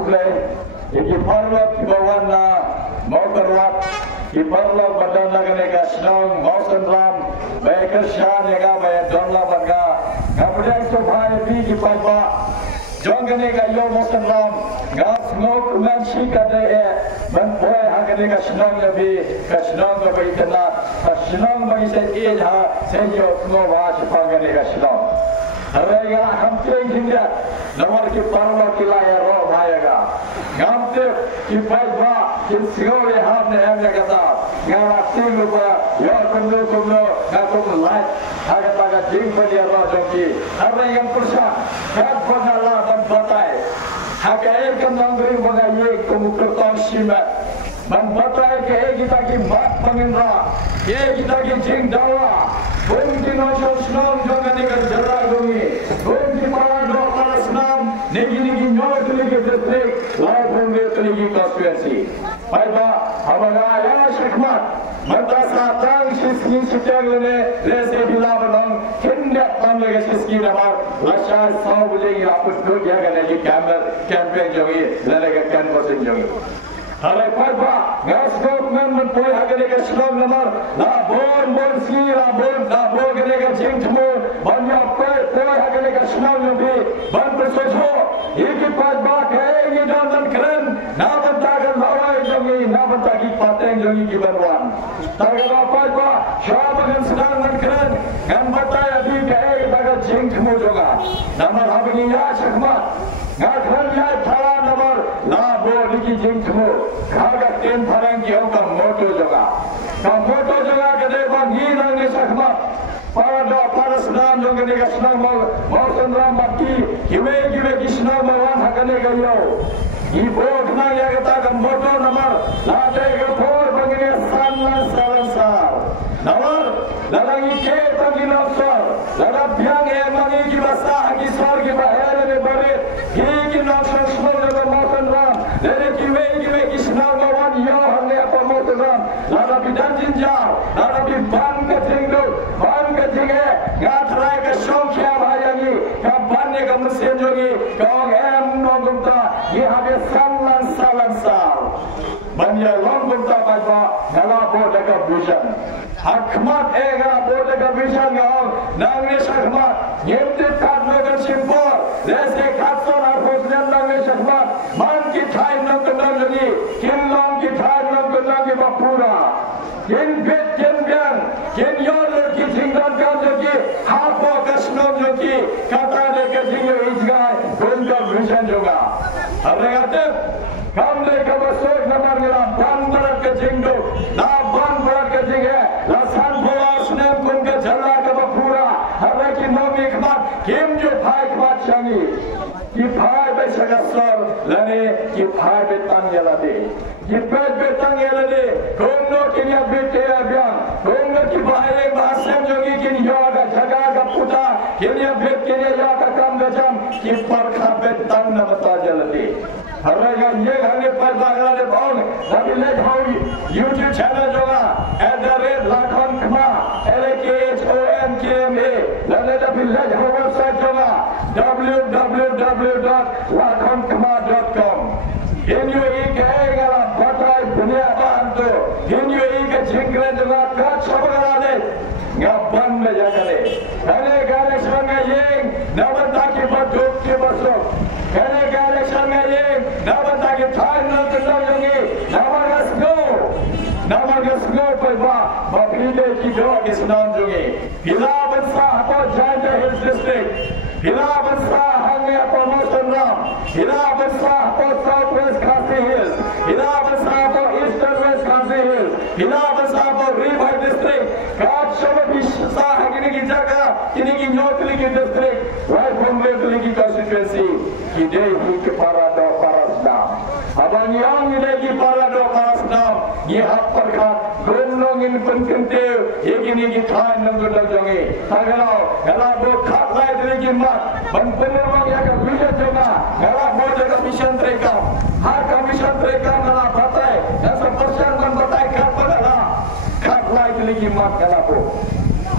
buklay iki parlo kibawana mau kerwat ki parlo badana gane ka snong mausan ram baikar shan ya ba donla baga ngapdai to bhai bi ki paiba jongane ka yo mausan ram gas ngok man shi ka de ban boy ha gane ka snong ya bi ka snong ka bai tana ka snong bai se e ha se yo ngo wa shi pa gane ka snong Harga hampir hingga nomor kiparwa kilaya roh bayaga. Ngamte kipaiba kisigore hamne hamne kata. Ngamte lupa yo kumno ngakum light. Haga taga jing padia roh joki. Harga yang kursa kat panala ban batai. Haga ekam nangri baga ye kumukerton shima. Ban batai ke kita ki mat panginra. Ye kita ki jing dawa. Bunti noshon snom jongani ka jara gongi. Bunti parado para snom negi nyor tuligi district live honge tuligi constituency. Paiba habaga ya shikmat madrasa tang shiskin sitaglene rese bilabanong kinda tamlega shiskin amar lasha saubule apus do jagane ji campaign jongi lalega canvassing jongi. Hari paiba gas government poi hagane ka snom namar la bon si la bon gane ka jingtmo banya poi hagane ka snom yobi ban persojo iki paiba ke dan keren na bantagan lawai jongi na bantagi pateng jongi kibanwan tagala paiba shabagan sedang keren ngan bataya di ke daga jingtmo jonga namar habni ya shakmat ngadhan ya thala namar la bo liki jingtmo kaga ten parang ki ka moto jonga ke deba ni nang ni shakmat para senam jonga ni senam mau senam bakti kiwe ki senam wan hakane ga yo ibo kena ya kata kan moto namar la de ga por bangine salam sar namar lalangi ke tangina sar lala byang e mangi ki basa ki sar ki bahere me bare ki nakshan smol ga moton ram lele kiwe ki senam wan yo hanne apa moton ram lala bidan jinja lala bi ban ka jingdo ban ka jinge ga trai ka shongkya bhayangi ka banne ka musem jogi kong em no gumta ye habe salam sar banya long gumta paiba gala bo daga vision hakmat ega bo daga vision ga nangre shakmat yemte kat logan simpor lese katson ar hosnen nangre shakmat man ki thai nang kandang jogi kin long ki thai nang kandang ki bapura kin bet kin bian kin yor ki thingdan kan jogi hapo kasnom jogi kata de ke thingyo isgai gunda vision joga arregate kamle kabasok namar nila ban barat ke jingdo na ban barat ke jinge la san bawar sunem kun ke jalla ke bapura harre ki nomi khmat kim jo phai khmat changi ki phai be sagasar lane ki phai be tangyalade ki pet be tangyalade konno kinya bete abyan konno ki bhai bahasam jogi kin yoga jaga ka puta kinya bet kinya ya ka kam gajam ki par kha be tan na bata jalade harre ga ye hane par bagala de bong nabi le bhau YouTube channel joga @lakhon khma LAKHONKMA lane da bille website joga www.lakhonkhma.com inyo ikegala batai dunia bantu inyo ike jingre joga ka chobagale ngaban me jagale hane gale sanga yeng nabataki baduk ke basok hane gale sanga yeng nabataki thain na kendongi namagas go paiba bapile ki do ke sunam jogi hila bansa apo Janja Hills district hila bansa hange apo Mosanram hila bansa apo Southwest Khasi Hills hila bansa apo Eastern West Khasi Hills hila bansa apo River district kat shoba bisha hagine ki jaga kini ki nyotli ki district right homle ki constituency ki dei ki parado parasdam abang yang ni ki parado parasdam ye hak parkhat gonong in penkentel ye kini ki thain nang gundal jongi tagalo gala bo khat lai ki mat ban penerang ya ka bija jonga gala bo jaga mission trekam ha ka mission trekam gala batai dan sepersen ban batai khat padala khat lai ki mat gala bo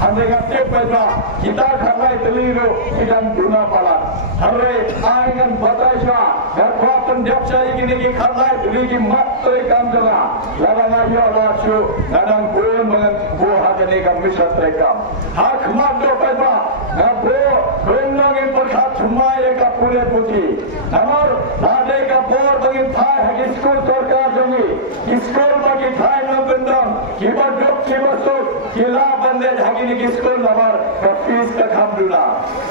Anda ngatip baca kita khalai teliru kita guna pala. Hari aingan bataisha garba penjab saya gini ki khalai teli ki matoi kamjala. Lalana yo lachu nadang pun mengan buah hati kam misat rekam. Hak mado baca ngabo gunung yang berkat semua ka pure putih. Namar lade ka bor bagi thai hagi skul sarkar jongi. Skul bagi thai no gendam. Kiba dok kiba sok kila bande hagi ni skul namar ka fees ka khamdula.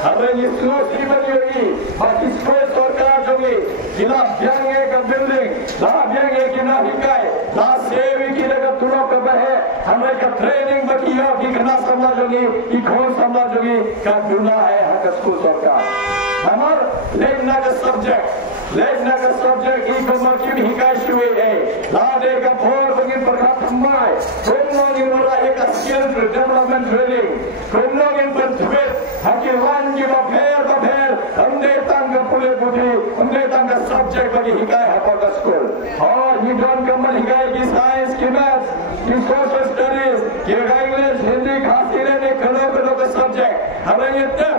Hari ni skul kiba yogi bagi skul sarkar jongi. Kila biange ka building. La biange kina hikai. La sevi kila ka tulok ka bahe. Hame ka training bagi yo ki kena samla jongi. Ki khon samla jongi ka duna hai hak skul sarkar. Hamar lekna ka subject iko makim hikai shuwe hai. Lade ka bor bagi berkat mai. Kumnong in mulai ka skill development training. Kumnong in bertwit haki lanji bapher. Ande tangga pule putih. Ande tangga subject bagi hikai hapa ka school. Oh, you don't come hikai ki science ki maths ki social studies ki English Hindi khasi ne kalo ka subject. Hare yette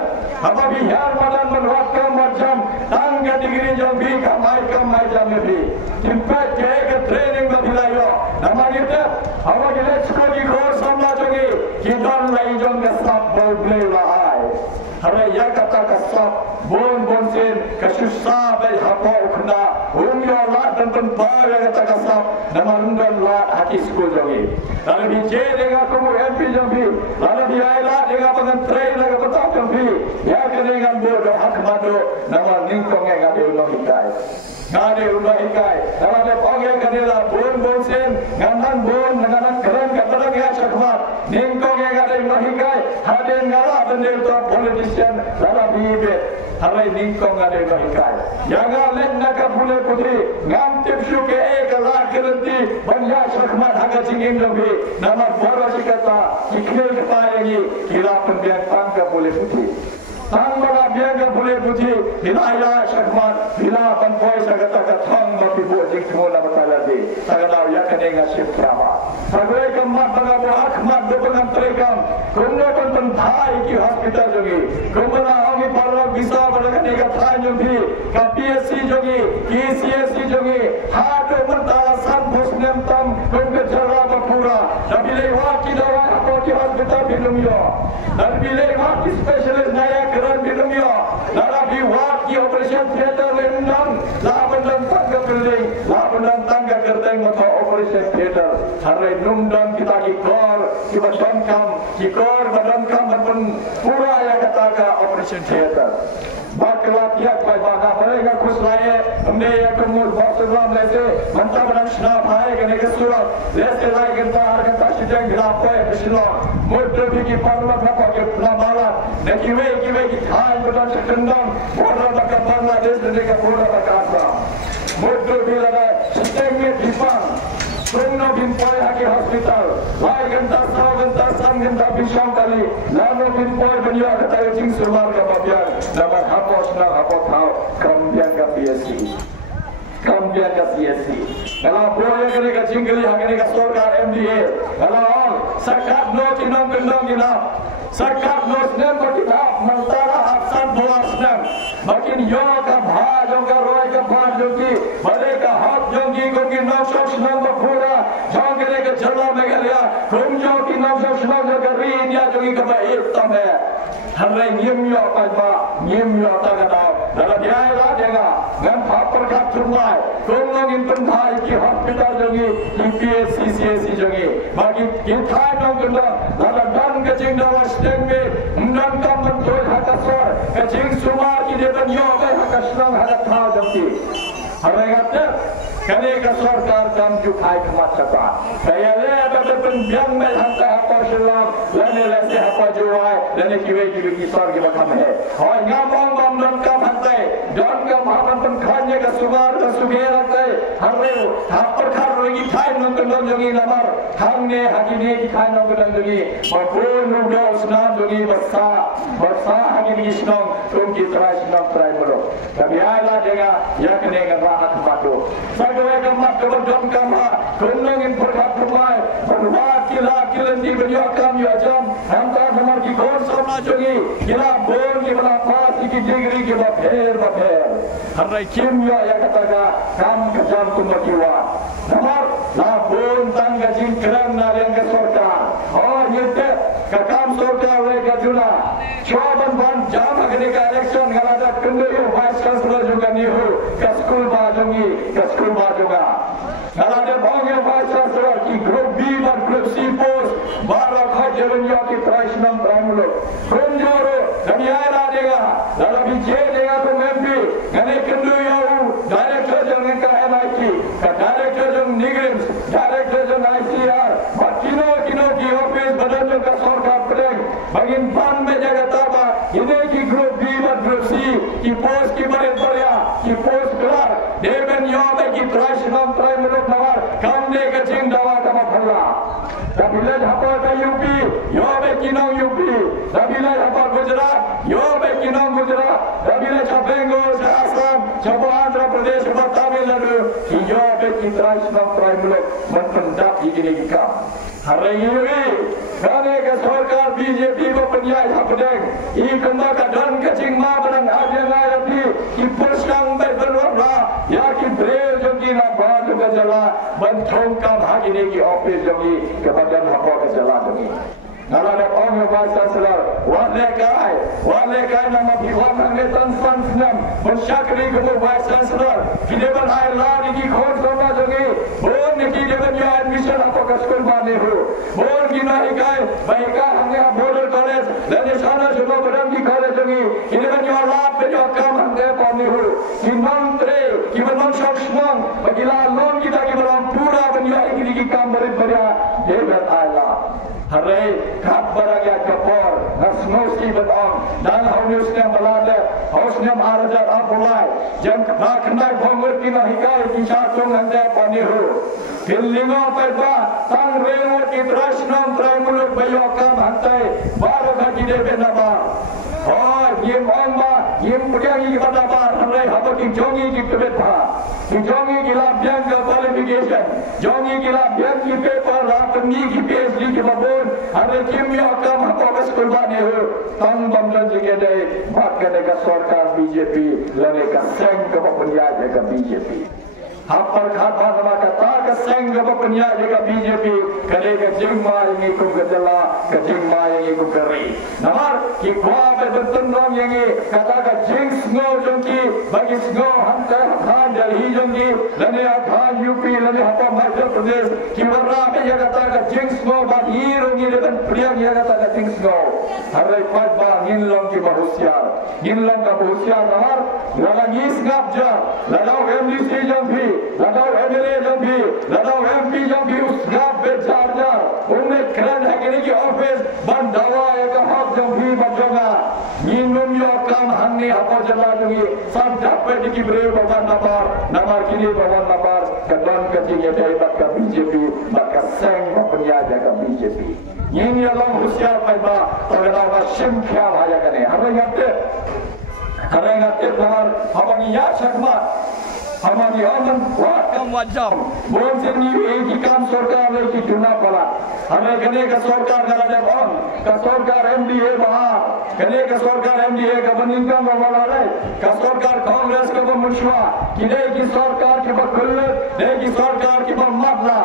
hapa bihar madan manwat ka marjam tangga degree jam bi kamai jam bi. Impact ke training badilayo. Nama yette hapa gele school ki course samla jogi ki don lai jom ka sab bol play lahai. Hare ya kata ka sab bon sen ka susah bai hapa ukna umyo la dan bar ya kata ka sab nama undon la haki school jogi. Lalu bice dengar kamu MP jambi. Lalu biaya dengar pengen train lagi betul jambi. Ya dengan bodoh hak madu nama ningkong yang ada ulang hikai. Ngade ulang hikai. Nama le pangge kanela bon sen nganan bon nganan keren kata ya cakmat. Ningkong yang ada ulang hikai. Haden ngala bendel to politician lalu bibe. Hari ningkong ada ulang hikai. Jangan len nak pule putri ngam tipsu ke ekala kerenti banyak cakmat haga cingin jambi. Nama bodoh sikata ikne kepayangi kira pendian tangga pule putri. Tangga biaga pule putih bila syakmat bila panpoi sagata kathang bagi buat jingkmo nama taladi sagala ya kenenga syukra sagai kemat banga buat kemat dokongan terekam kumno penthai ki hospital jogi kumna agi parlo bisa balakanega thai jogi ka PSC jogi KCSC jogi hado mentala san bosnem tam kumke jara bapura nabile wa ki dawa apa ki hospital binumyo nabile wa ki specialist naya Binumyo, larabi waki operation theater lendang, labendang tangga building, labendang tangga kerteng atau operation theater. Hari numdang kita kikor, kita kikor badangkam dan pura yang katakan operation theater. Bakla tiap baga mereka kuslaya, mereka kemur baksulam lese, mantap dan snap hai kene kesurat, lese lagi kita harga tasjideng grapai kesulat, mudah bagi parla apa ke lamala, nekiwe hai betul sedendam, orang tak Bangladesh mereka bola tak apa, mudah bila ada setengah dipang. Kumno Bimpoy haki hospital, lai genta sang genta bisham kali, lalu Bimpoy beliau kata jing surmar ka babian, nama hapos na hapot hau, kambian ka PSC. Kalau boleh kena ka jingkeli haki ka sorkar MDA, kalau all sakat no kinam gendam kinam, sakat no snem berkitab mentara haksan bola snem, makin yo ka bha jonga roy ka bha jongi, bale ka hak jongi gongi no shok snem bapura, jongere ka jala megalia, kumjo ki no shok snem joga ri India jongi ka ba ektam hai. Hari nyemyo tagada, dalam biaya jaga, ngam papar kat rumai, kumnongin penthai ki hospital jongi, UPSC CSC jongi, bagi kita dong kena, dalam dan kecing dawa stengme, dan kaman toy hakasor, kecing sumar ki depan yoga hakasnang hakatha jongi. Hari kata, kene ka sarkar kam jukai kemat sata. Saya le betul biang mel hanta apa selam, lene lese apa juai, lene kiwe kisar ki bakam hai. Hoi ngamong bam don kam hante, don kam hapan penkhanya ka sumar ka suger hante. Harre hapar khar rogi thai non don jogi namar, hangne hakine ki thai non don jogi. Mapun nudo snan jogi basa hakine ki snan, tum ki trai moro. Tapi ala denga ya kene ka rahat madu. Sagai kemat keberdam kama, kunungin perkat rumai, berwakil-wakil di beliau kami ajam, hantar nama kikon sama jongi kira bon kira pas ki degree kira pher. Harai kimya ya kataga kam kejam tumakiwa. Namar na bon tangga jing kran na yang ke sorkar. Oh yete kakam sorkar le kajuna. Coban ban jam agni ka election galada kundu vice chancellor juga nihu ke school ba juga. Galada bangya vice chancellor ki group B dan group C post barak hajaran ya ki traishnam tramulo. Kunjoro daniara dega lalu dega tu MP gane kundu ya director jangan ka MIT ka director jang Nigrims director jang ICR kino ki office badan jang ka sorkar pedeng bagin pan me jaga taba ini ki group B dan group C ki post ki badan barya ki post kelar deben yo be ki traishnam tramulo nawar kamne ka jing dawa kama phalla da village hapa ka UP yo be kinong UP da village hapa Gujarat yo be kinong Gujarat da village hapa Bengal Assam coba Andhra Pradesh coba Tamil Nadu yo be ki traishnam tramulo menpendak ini ka hari ini kane ke sorkar BJP ko penyai hapdeng I kamba ka dan kacing ma barang aja ngayati ki persang bai berwarna ya ki brel jogi na bad ka jala banthong ka bhagine ki office jogi ke badan hapa ka jala jogi nala ne ong vice chancellor wale kai nama bhiwan ne tan sanam bersyakri ko vice chancellor kideban hai la ki khon soma jogi bon ki deban ya admission apa ka school ba ne ho bon ki nahi kai bai ka hanga border college lene sana jogo badan ki college jogi kideban ya lab pe jo kam hanga pa ne ho ki mantre ki ban shokshmang bagila lon kita ki baram pura banya ki kam bare barya debat ala Harai kabar ya kapor nasmosi beton dan hausnya melada hausnya arajar apulai jam naknai bongor kina hikai kisahung anda panihu Killingo perba tang rewor ki trashnam tramuluk bayokam hantai baru gaji debe nabar oh yem ongba yem pudiangi badabar harai haba ki jongi ki tebetha ki jongi ki labyan ka qualification jongi ki labyan ki paper rapni ki PhD ki babon harai kimya kam haba school bane ho tang bamlan jige dai bhat kane ka sarkar BJP lane ka seng ka papunjai ka BJP Hapar khata nama kata ke seng ke penyat juga BJP kali ke jingma ini ku gejala ke jingma ini ku keri namar ki kwa bertendang yang kata ke jing snow jongki bagi snow hantar khan Delhi jongki lane khan UP lane apa Madhya Pradesh ki warna pe ya kata ke jing snow ba hero ni leban priya ya kata ke jing snow harai pat ba ngin long ki bahusyar ngin long ka bahusyar namar laga ngis ngap ja laga MDC jongki लगाओ MLA जब भी लगाओ MP जब भी उस गांव पे चार्जर उन्हें करंट हैकने की ऑफिस बंद दवा एक हक जब भी बचोगा नीनुम यो काम हमने हपर चला दूंगी सब जापे की ब्रेव भगवान नपार नमार किनी भगवान नपार कदम कचिंग ये टाइप का BJP मका सेंग अपनिया जगह BJP ये नियम होशियार पैदा तगड़ा वा शिम क्या भाया कने हमें याते बाहर हमारी याद शक्मा हमारी आमन कम वजम बोल से नी एक ही काम सरकार ने की चुना पड़ा हमें कने का सरकार करा जब हम का सरकार MDA बाहर कने का सरकार MDA का बनिंगम वाला रे का सरकार कांग्रेस का मुश्वा किने की सरकार के बकुल ने की सरकार की बमला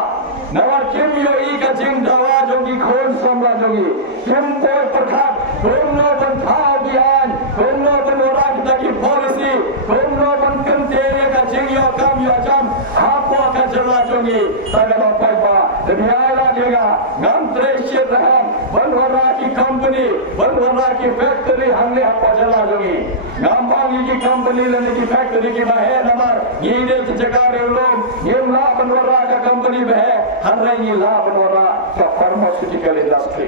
नवर किम यो ई का जिंग दवा जोगी खोन समला जोगी किम कोई प्रखा कोनो बन था बियान कोनो बन राख की पॉलिसी कोनो बन कंते का जिंग यो काम यो जम आपको का चला जोगी तगड़ा पैबा दियाला देगा गम त्रेशे रहम बनवरा की कंपनी बनवरा की फैक्ट्री हमने आपको चला जोगी गम बागी की कंपनी लेने की फैक्ट्री की है नंबर ये जगह रे लोग ये ला बनवरा का कंपनी में है हर रही ला बनवरा का फार्मास्यूटिकल इंडस्ट्री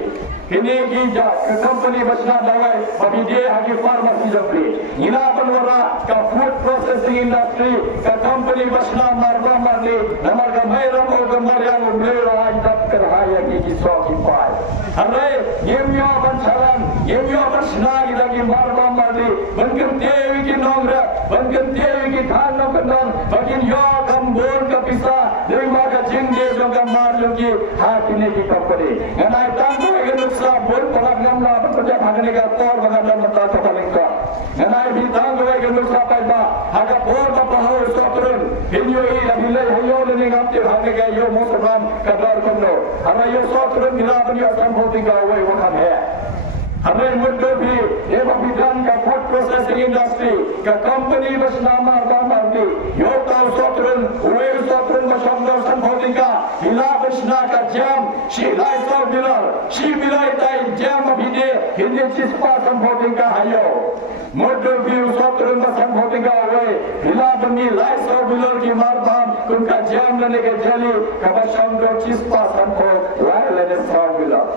किने की जा कंपनी बचना दवाई अभी दे हकी फार्मेसी जबरी इना बनवरा का फूड प्रोसेसिंग इंडस्ट्री का कंपनी बचना मारवा मारले नमर का मैरम और गमरिया में मेरो आज तक कर हाया की सौ की पाए अरे येमिया बंचलन येमिया बचना की मारवा मारले बनकर देवी की नोंगरा बनकर देवी की धान नोंगन बगिन यो गंबोर का पिसा देवी मां का जिंदे जो का मार जो की हाथ ने की कंपनी गनाई तांगो के नुकसान pun pengagam lah bekerja hari ini kor mengajar mentah terlingkar. Nanti bintang dua gendut sampai bah agak kor berpahau sotren. Hinyo ini dah bilai hinyo ini ngambil hari ini yo musram kadar kuno. Hari yo sotren bila punya sampai tinggal away wakan he. Hari muda भी ये विधान का food processing industry का कंपनी बस नाम आर्मी यो ताऊ सोत्रन वेल सोत्रन मशंदर संभोदिका हिला बसना का जैम शिलाई सौ बिलर शी बिलाई ताई जैम अभिने हिंदी चिस्पा संभोदिका हायो मुद्दे भी सोत्रन संभोदिका वे हिला बनी लाई सौ बिलर की मारदाम उनका जैम लेने के जली का मशंदर चिस्पा संभोद लाई लेने सौ बिलर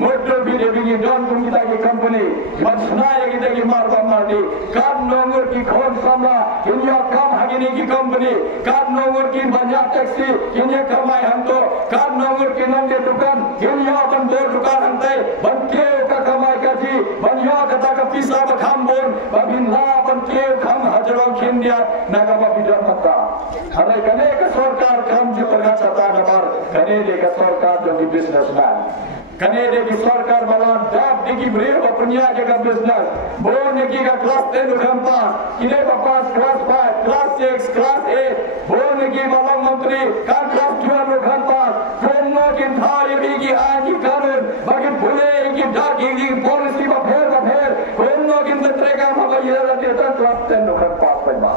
मुद्दे भी देवी डॉन kita की कंपनी मछनाया kita की मारता मारती कार नोंगर की खोज सामना इंडिया काम हगिनी की कंपनी कार नोंगर की बंजा टैक्सी इंडिया कमाई हम तो कार नोंगर की नंगे दुकान इंडिया अपन दो दुकान हमते बनके का कमाई का जी बनिया कथा का पिसा बखाम बोन बबिना बनके खाम हजरों खिंडिया नागमा बिजन मता हरे कने का सरकार काम जो करना चाहता है नंबर कने का सरकार जो की बिजनेसमैन कनेडे की सरकार वाला डाब दिखी ब्रेव अपनिया के का बिजनेस बोल निकी का क्लास 10 उठम पास किने पास क्लास 5 क्लास 6 क्लास 8 बोल निकी वाला मंत्री का क्लास 12 उठम पास कोनो की थारी भी की आजी कानून बाकी भूले की डाकी की पॉलिसी में फेर कोनो की तत्रे का बाबा ये रहते तो क्लास 10 उठम पास पैमा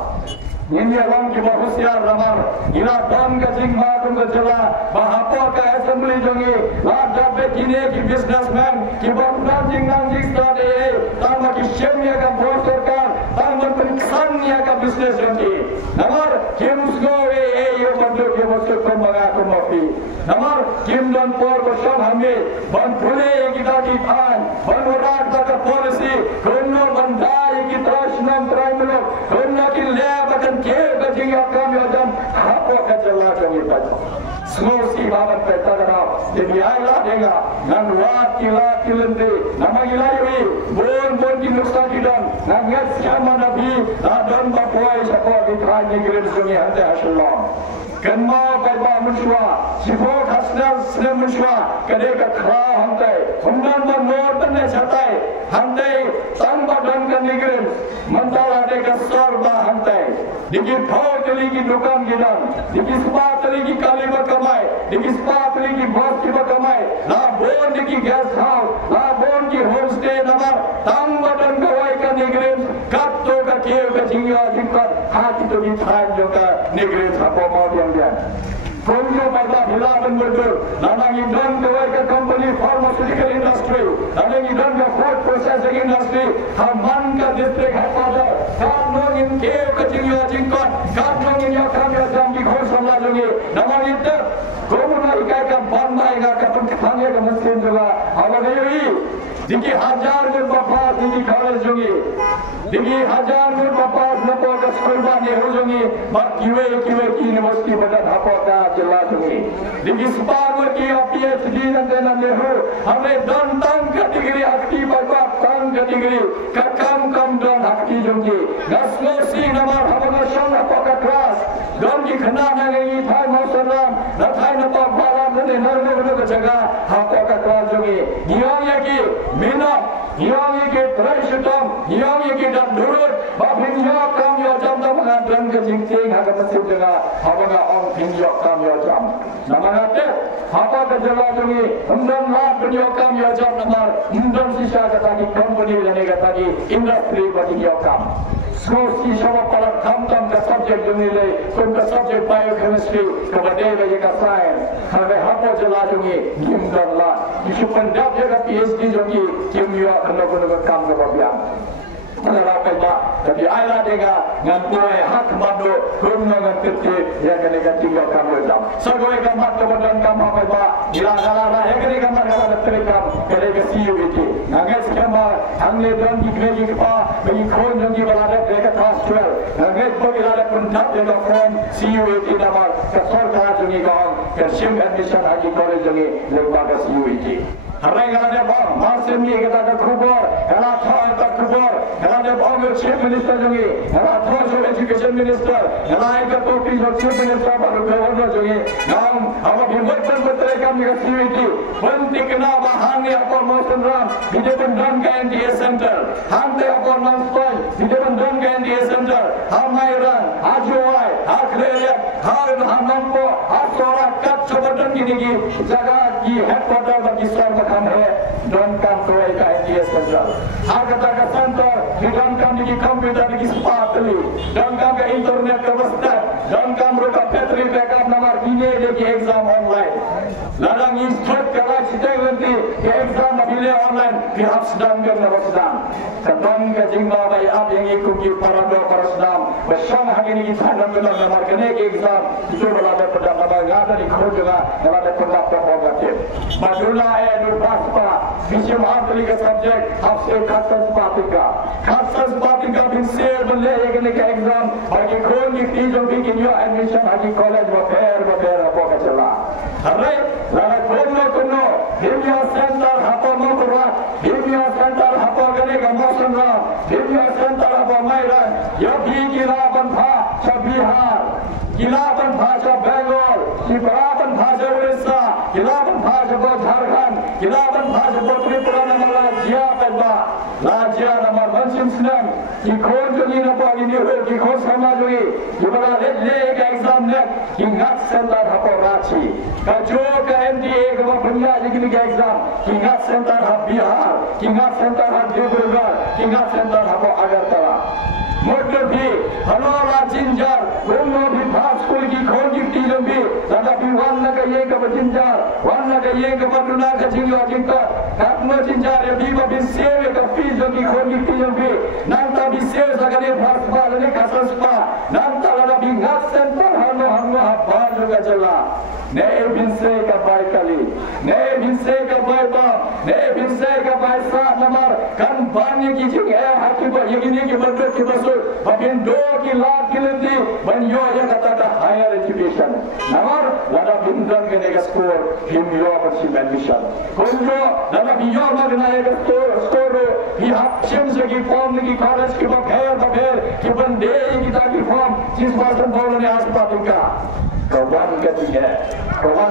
India orang kita hoशियार ramar, ila dan kacing makum kecela, bahapa ka assembly jongi, la dapat kini ki businessman, ki bakunan jing start tama ki shemya ka bor sarkar, tama penksanya ka business jongi. Namar kim usgo yo bando ki mosok pemaga ko mafi. Namar kim dan por ko shab hame ban phule kita ki than, ban orat ka policy, kono bandai ki trashnam tramlo, kono ki lab akan Kira kecil kami ada apa kejelas kami baca. Semua si bahan peta kerana jadi ayah dengar nan wakila kilente nama ilahi bon di nusa kidan nangat sama nabi dan bapuai siapa di kain negeri sungai hati Aslam. Kenma berba musywa sifat hasnal sne musywa kadeka kha hantai humdan ban nor tanne chatai hantai tang badan ka negeri mentala deka sarba hantai diki phau tali ki dukan gidan diki spa tali ki kali makamai diki spa tali ki bus ki makamai la bon diki guest house la bon ki homestay namar tang badan gawai ka negeri katto ka keu ka jinga jinkat hati to di thain jo ka negeri thapo mau dia Konyo pada hilapan berdur, namang idon kawai ka company pharmaceutical industry, namang idon ka food processing industry, haman ka district headquarter, karnong in keu ka jingyo jingkot, karnong in yakam yakam ki khos samla jungi, namang idon komuna ikai ka bandai ka penkhanya ka muslim juga, awalai diki hajar gur bapas diki college jungi, diki hajar gur bapas napo ka sekolah ni jungi, mak kiwe ki university badan apa ka jelas jungi, diki sepagur ki PhD nanti Nehru, hame don tang kategori hakti bapak tang kategori kakam don hakti jungi, nasnosi namar hamana shong apa ka kelas, don ki khana nangai thai mausaram, na thai napa balam ne nargo ka jaga apa ka kelas jungi, niang ya ki Mina, yang ini terusam, yang ini dan durut, bahagiannya kami jam nama dan kejingting agak masih juga, apa orang pinjau kami jam. Nama nanti, apa kejelas ini, undang lah pinjau kami jam nama, undang sisa kata di company dan kata di industri bagi kami. Skosi sama para tam ka subject junile, kun ka subject biochemistry, kabade bagi ka science. Habe hapo jala jungi, kim darla. Isu pendap jaga PhD jungi, kim yo kena kam ka babiam. Menara pelba, tapi ayah dengar ngantuai hak madu, kun ngantuti yang kena tinggal kamu jam. Sebagai kamar kemudian kamu pelba, ila kala yang kena kamar kala terikam, kena kesiu itu. Nangat kamar, hangle dan dikreji kepa, bagi kon jungi balada mereka class 12. Nangat bagi balada pendap jaga form CU itu nama kesor kala jungi kau, kesim admission haji college jungi lembaga CU itu. Hari kerana bang, masih ni kita ada kubur, kerana thau kita kubur, kerana bang chief minister jungi, kerana thau education minister, kerana kita topi chief minister baru governor jungi. Nam, apa bimbang betul kami activity, penting kena bahan ni apa motion ram, kita pendam ke NDA center, hantai apa non-stop, kita pendam ke NDA center, hamairan, ajuai, akhirnya, hamampo, asorat kat sebetul gini jaga ki headquarter bagi serta kami don kam tuai ka NDA center. Agak agak center, don kam di komputer di sepatli, don kam ke internet ke website, don kam ruka battery backup nomor ini lagi exam online. Ladang instruct kalau kita nanti ke exam bila online pihak sedang dan sedang. Sedang ke jingga bayi ab yang ikut ki para sedang. Bersama hari ini kita nak nomor kena ke exam itu berada pada nomor ada di kod juga ada pendapat positif. Madula Nurpaspa Bishop Hartli ke subjek Hafse Khasas Patika binse boleh yang ke exam bagi kod ni tiga bikin yo admission bagi college berber apa kecela. Hari lalu kono Himya Center apa Mokrat, Himya Center apa gani Gamasandra, Himya Center apa Mairan, ya kira banpa Bihar, kira banpa Bengal, kira banpa Orissa, kira banpa Jharkhand, kira banpa Tripura nama Lajia nama Mansin Senang, kikon jadi apa ini kikon sama jadi, jumlah le exam net, kingat center apa Ranchi, kajo ke NDA ke benda jadi exam, kingat center apa Bihar, kingat center apa Dibrugarh, kingat center apa Agartala. Motor भी हमारा जिंजार दोनों भी भाग स्कूल की खोजी टीम भी लगा भी वन लगा ये का जिंजार वन लगा ये का बटुना का जिंजार जिंकार काटनो जिंजार ये भी वो भी सेव का फीस की खोजी टीम भी नांता भी सेव सगले भाग बाल ने कसस पा नांता लगा भी घास सेंटर हम बाल लगा चला नए बिंसे का बाई कली नए बिंसे का बाई बाप नए बिंसे का बाई साथ नमर kan banyak kijing hakibat yang ini kebetul kebetul bagian dua kilat kilenti banyo yang kata higher education namar lada bintang ke nega skor himyo bersih admission konjo lada biyo magna nega skor hi hapsim segi form ki college ki bagher ki bande kita ki form जिस बातन बोलने अस्पताल का kawan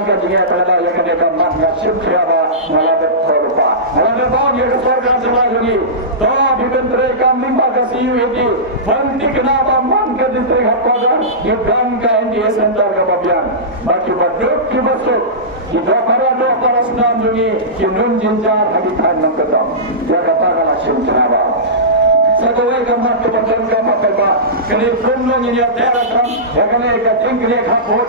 ketiga pada yang kena mat nasib siapa malah bawah dia sorga selagi to dibentre kami makasih ini penting kenapa man ke distrik Hakoda digang ke NDA center ke babian bagi baduk ki masuk kita para senam jungi kinun jinjar hakikat nang ketam dia katakan nasib siapa Sekolah gambar kebetulan gambar pelba, kini kumlong ini ada kan, ya kini jingli kaput,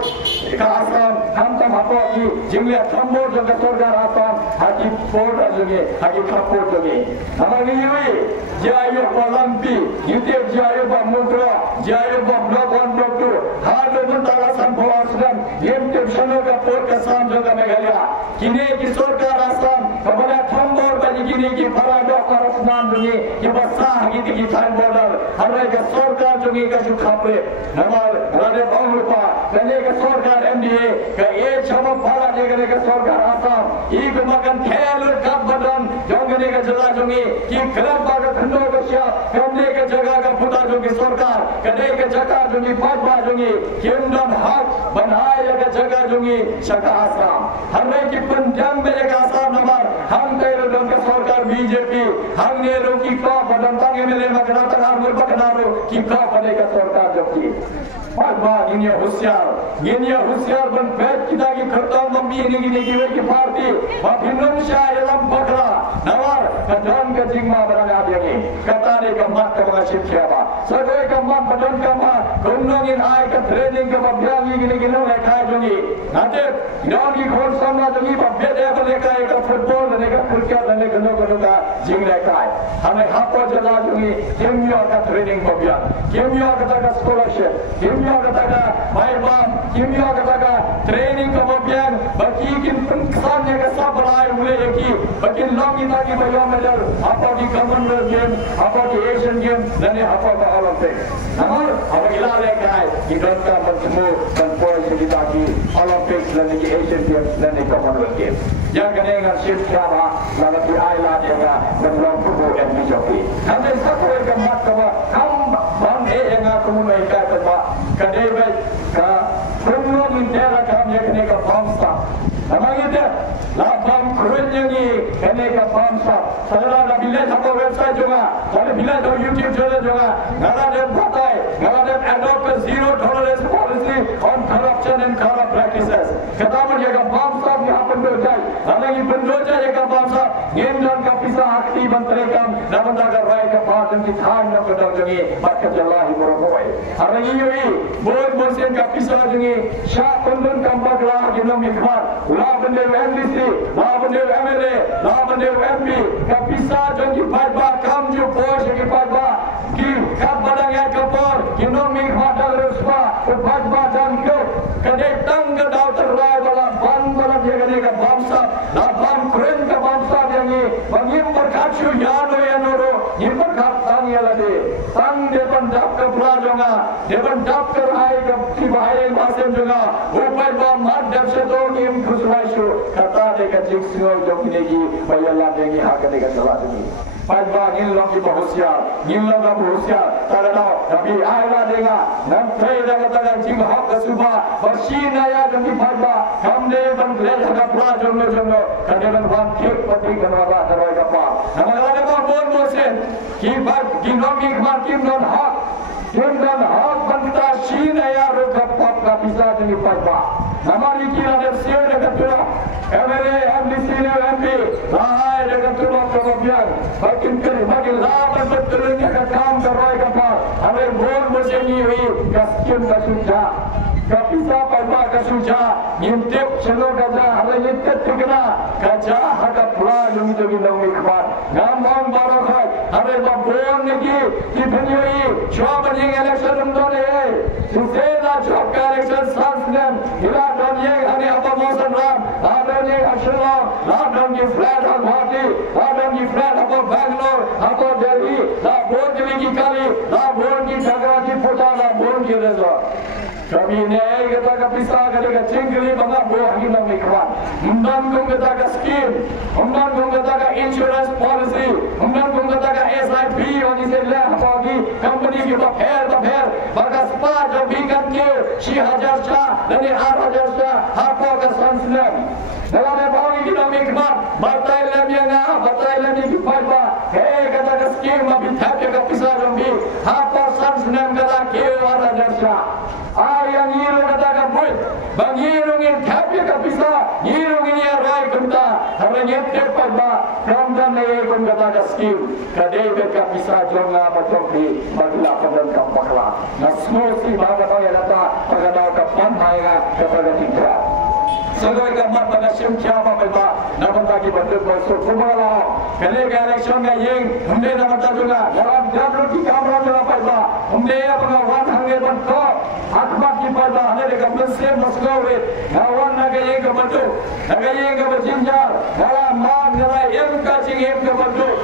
asam, hantam apa ki, jingli tambor juga surga asam, haki port juga, haki kaput juga. Nama ini, jaya Palampi, YouTube jaya Bamudra, jaya Blog 1 Blog 2, hard mentara sampai asam, YouTube channel kaput kasam juga Meghalaya. Kini surga asam, kepada tambor bagi kini ki parado karasnan juga, ki basah की time border हमारे का सरकार जो की का जो खापे हमारे राजे बांग्लादेश कने का सरकार एमडीए का ये चमक भाला जगने का सरकार आसाम एक मगन खेल कब बदन जंगने का जगह जोगी कि क्लब बाग खंडो बसिया कमले का जगह का पुता जोगी सरकार कने का जगह जोगी पांचवा जोगी किंगडम हक बनाए का जगह जोगी शका आसाम हमें की पंजाब में का आसाम नंबर हम तेरे दम का सरकार बीजेपी हम ने रोकी का बदन तांगे में magna tanah berpaknaru kita pada सरकार जोगी Pagba ini hoशियार बन बैठ kita की करता मम्मी ini की party Indonesia dalam bakra nawar kadang kajingma barang abyangi katane ka mat ka mga siapa sagoy ka mat badon ka mat gunungin ay ka training ka babyangi gini na kay jongi ate yogi khon samna jongi babede bale kay ka football ne ka cricket ne gano ka jingle kay hame hapo jala jongi kimyo ka training babyang kimyo ka scholarship kimyo ka maibam kimyo ka training ka babyang baki kin pengsan ne ka sablay mulai ki baki longi tagi bayo medal apa di Commonwealth game apa di Asian game dan apa ke Olympic namar apa gila le kay idon ka bertemu dan polisi kita di Olympics dan di Asian Games dan di Commonwealth Games. Yang kenengan siapa lalu di Island yang menang football and jockey. Kami satu yang mat kawa bang yang aku mulai kata kadai baik ka semua minta kami yang kenengan bangsa. Namanya itu lapang keren yang ini kenengan bangsa. Saya dah bila satu website juga, saya bila satu YouTube channel juga. Nara dan pakai, nara dan adopt a zero tolerance policy on corruption and corrupt practices. Katakan yang bangsa ni apa benda? Anak pendoja yang bangsa, ngendang kapisa akti banterekam, namun tak rai kapasan di thang nak berdangi, maka jelahi berboy. Anak ini, boleh bersen kapisa jengi, syak pendun kampak lah jenam ikhbar, lah benda MDC, lah benda MLA, lah benda MP, kapisa jengi parba, kamju boy jengi parba, ki kap badang yang kapor, jenam ikhbar dan ruspa, parba dan kau, kadai tang kedau terai bala ban bala jaga bangsa. Lapang keren ke bangsa yang ini, bangim berkacu yano yanoro, im berkat tani alade, tang depan dap ke prajonga, depan dap ke rai ke tibahai masem jonga, upai bam mat dap setor im kuswaisu, kata deka jiksingol jomkinegi, bayalan yang ini hak deka salah ini. Pajba ngilong di bahusia, ngilong di bahusia, tak ada, tapi ayah dengar, nanti dah katakan jika hak kesuba, bersihnya ya demi pajba, kami bangkit agak prajonga jonga. Kadang bangkit pati kenapa terlalu kapal. Nama ada pun bosen. Kibat ginom ikhbar kimnon hak banta China ya rukapap kapisa jadi pajba. Nama dikira ada siapa dekat tu, MLA, MDC, MP, lahai dekat tu kemudian. Makin lawan betul ni kam terlalu kapal. Ada pun bosen ni kaskim kasuja. Kapisa pajba kasuja, nyintip celo gajah, ada nyintip tikna, gajah ada pula yang itu ginang ikhbar. Ngambang barokai, ada babon lagi, dipenioi, coba yang election untuk ni, susah job election sanskan, ila dan yang hari apa masa ram, ada yang Ashram, ada yang flat al Bhati, ada yang flat apa Bangalore, apa Delhi, labon jadi kali, labon di Jakarta di Pota, labon di resort. Kami ni kita kapisa kita cingkli bangga buah hilang ikhwan. Undang kita ke skim, undang kita ke insurance policy, undang kita ke SIP, orang ini lah bagi company kita fair, bagas spa jauh bikan kau, 6,000 sah, dari 8,000 sah, apa kesansian. Dalam bagi kita ikhwan, batai lem yang batai lem yang kita, kita ke skim, tapi tak kapisa jambi, apa sansian kita kau 8,000 sah. Yang ngirung katakan buat, bang ngirung yang kapi kapisa, ngirung ini rai kenta, hari nyetep pada kamdan lagi pun katakan skim, kadai berkapisa jonga pacokli, bagilah kamdan kampaklah. Nasmul si baga tahu ya data, pagadaw kapan haiga kepada tingkat. Seluruh gambar pada siapa mereka, namun bagi bentuk besar kumala, kalau election yang umdeh nama juga, dalam jadwal kita orang juga mereka, umdeh apa kawan hangat bentuk, akbar kita ada dekat mesin Moskow, kawan naga yang kebentuk, naga yang keberjinjar, dalam mang dalam yang kacing yang kebentuk.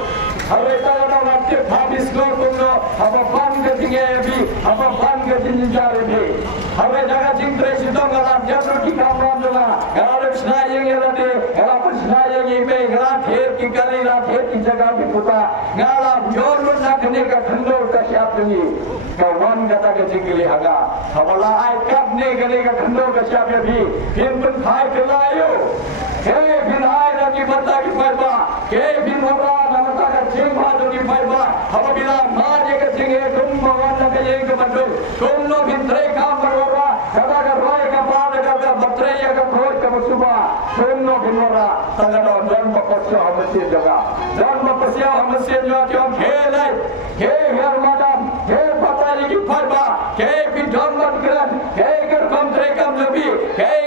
Hari itu orang nanti habis keluar apa ban ketinggian ini, apa ban ketinggian ini. Hari jaga cingkre situ ngalah jadwal kita orang juga. Kalau senaya yang ada, kalau senaya yang ini, kalau thir kali lah thir jaga diputa, ngalah jorun nak kene ka thandor ka siap ini. Kawan kata ke cingkli haga, hamalah aikap ne kene ka thandor ka siap ini. Pun thai kelayu, pun hai lagi benda ki parba, pun orang nama tak jengah lagi parba. Apabila maje ke jengah kumbawan nak jengah ke bandung, kumno bintre kam berora, kata ke roy ka pada kata batre ya ka roy ka suba, kumno binora, tanda dan bapasya hamsi jaga, dan bapasya hamsi jaga kiam khelai, biar madam, patari ki parba, pidam matkeran, kam tre kam nabi,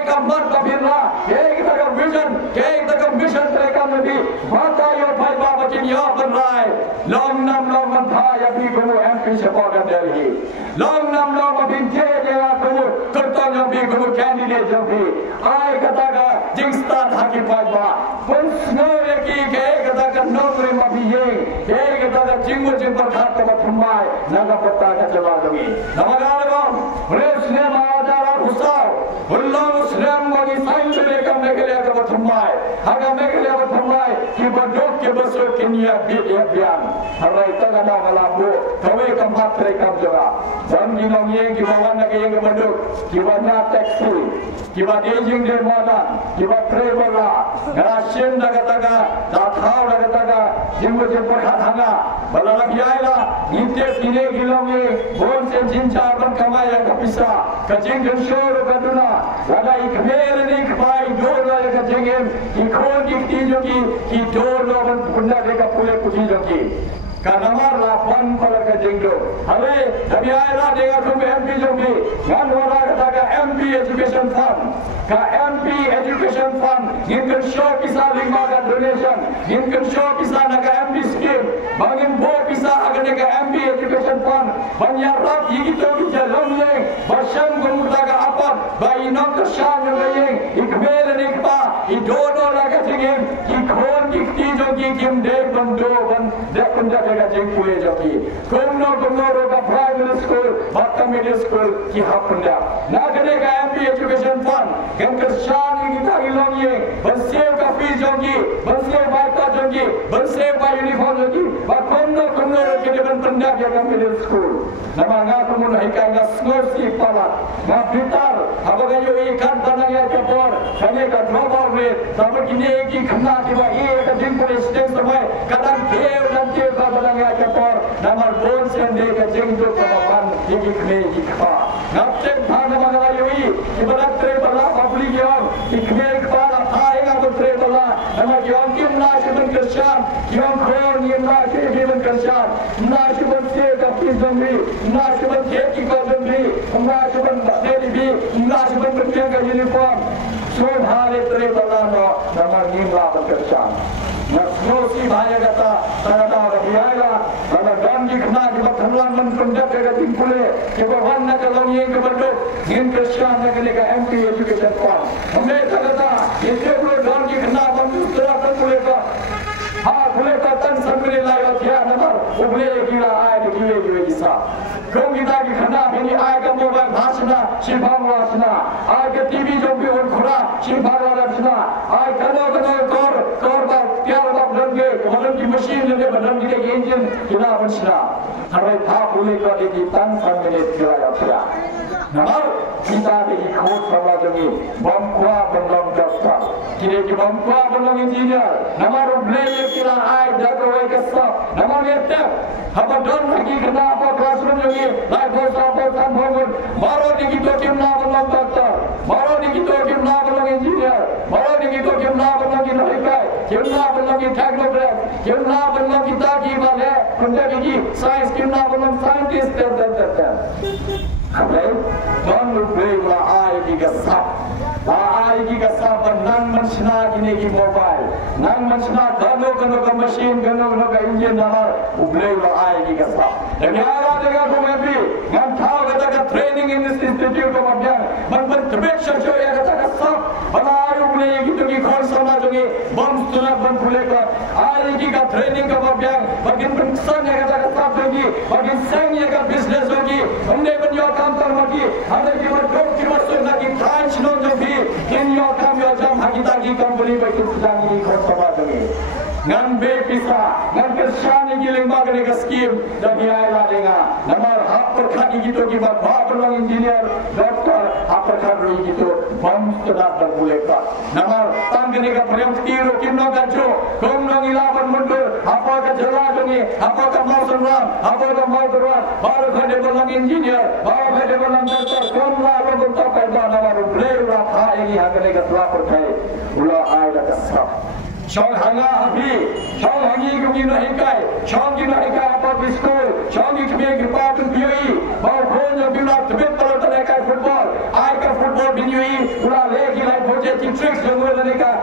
kam mat kabirna, kita kam vision, kita kam mission tre kam nabi, mata yo parba batin ya berai, long nam long mantha ya bi kamu MP sepadan Delhi, long nam long batin ya kamu kertang ya bi kamu candidate jambi, ai kata ka jingstan haki parba, punsnor ki kata ka nongre mabiyeng, kata ka jinggo jinggo khat ka thumai, naga pata ka jawab demi, namagar bang, resne maajara husau, Ulang Islam bagi sains mereka Meghalaya ke bertambah. Harga Meghalaya bertambah. Kita dok kita besar Kenya biar. Hari itu kan malam bu. Kami keempat mereka juga. Jangan ngomongin kita mana yang berduk. Kita nak taksi. Kita dijing di mana. Kita travel lah. Ngasih daga-daga. Datang daga-daga. Jumpa hanga. Balap biaya. Intip ini ngomongin. Bon senjata berkamaya kapisa. Kacing kensur kaduna. Wala ikmer ni kpai dor la kacingem. Ikon dikti jogi. Ki dor la bunda deka pule kuji jogi. Kanamar la pan pala kacing do. Hale tabiai la deka tum MP jogi. Ngan wala kataga MP Education Fund. Ka MP Education Fund. Inkan show kisa lima ka donation. Inkan show kisa naga MP scheme. Bangin bo kisa agar naga MP Education Fund. Banyarap yigito kijalam yang. Basyam gumutaga apat. Bayi nak kershan yang. Ikmer ni kpa. Idono la kacingem. Ikon dikti jogi kim dek bando ban. Dek benda kacing kue jogi. Kumno roga primary school. Bata middle school. Ki hapunda. Nagane ka MP Education Fund. Yang kershan kita ilong yang. Bersew ka fee jogi. Bersew baita jogi. Bersew ba uniform jogi. Kumno roga depan pendak yang middle school. Nama ngaku munahika nga snorsi palat. Nga bitar. Habaga yo ikan tanang ya kapor. Kanya ka drop out rate. Sabar kini ki kena kiba iya ka jingpur stem samay. Kadang kew dan kew ka tanang ya kapor. Nama bon sende ka jingdo kamapan. Iki kene iki kapa. Ngapcek thang mga yo i. Ibarat tre pala public yon. Ikne kapa thai nga tre pala. Nama yon kim na siban kershan. Yon khor yon na siban kershan. Na siban se ka pizambi. Na siban ki ka zambi. Na siban delibi. Na siban bertiaga uniform. Sun hari tre pala no. Nama nimla kershan. Nasi bahaya kata, tanah biaya, tanah ganji kena kita terlalu menpenjat kita timpule, kita warna kalau yang kebetul, yang Krishna nak kita MP Education Fund. Mereka kata, itu boleh ganji kena bantu terasa boleh tak? Boleh tak tan sambil layak dia nampak, boleh kira ayat kira kisah. Kau kita kena ini ayat mobile bahasa, sifat bahasa, ayat TV jombi orang kura, sifat bahasa, ayat kor tiada bab lagi, kemudian di mesin lagi, badan kita engine kita bersih. Hari tak boleh kau di tangan milik kira apa. Nampak kita diikut sama lagi, bangkwa belum daftar. Kita bangkwa belum engineer. Nampak player kira ayat jaga way kesap. Nampak ngerti. Apa don lagi kenapa classroom lagi, live host apa kan bangun. Baru dikitu kim na belum daftar. Baru dikitu kim na belum engineer. Baru dikitu kim na belum kinaikai. Kim na belum technograph. Kim na belum kita gimana? Benda gigi science kim na belum scientist dan. Apa? Don play lah ayat digasap. Ayat digasap nang mencina gini mobile. Nang mencina gano ke mesin, gano ke engine nama. Play lah ayat digasap. Dan ada dengan kumpi. Ngan tahu kata training in this institute of Abjang. Man terbiasa saya kata gasap. Balayu play gitu ki konsama jogi. Bom sunat bom play ka. Ayat diga training ke Abjang. Bagin pensan ya kata gasap jogi. Bagin sang ya kata business jogi. Umne banyak kantor lagi. Ada di bawah kilometer lagi branch non jogi. Kini kami jam hagi company bagi sedang ini konsama jogi. Ngan bisa, ngan kerjaan giling bagai ke scheme dan biaya dengan. Nama apa kaki gitu kita bapak engineer, doktor, apa kaki gitu, bang sudah boleh pak. Nama tangga ni ke perang tiru kimno kacu, kumno ilapan mundur, apa ke jalan ini, apa ke mau seram, apa ke mau beruat, baru kerja belang engineer, baru kerja belang doktor, kumno apa bentuk kerja nama rumleh rata ini harga ni ke pelapor kaya, ulah ayat kesap. Chong hanga api, chong hangi kami nahikai, chong kita nahikai apa school, chong kita pergi patun bioi, bau konya bila tebet kalau nahikai football, ayah football bioi, ulah lagi lagi project tricks jangan nahikai,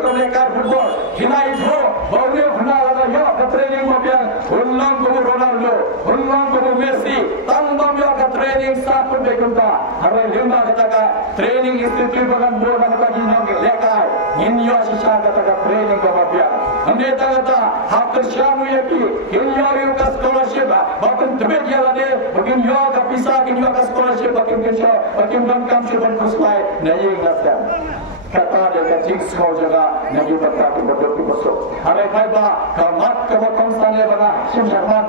nahikai football, kita itu bau ni kena ada ya ke training mabiang, ulang kamu Ronaldo, ulang kamu Messi, tambah ya ke training sapun bekunta, hari lima kata ka training institute bagan bor bagan ka jinong lekai inyo sisa kata ka training ka mabia ande kata hakar syamu yaki inyo yu ka scholarship bakan tebet ya lade bakin yo ka pisa inyo ka scholarship bakin kesha bakin ban kam suban kuslai nayi ngasam kata dia kecing sekolah juga nagi berkati betul besok. Hame kaiba kamat kebakom sange bana simsarman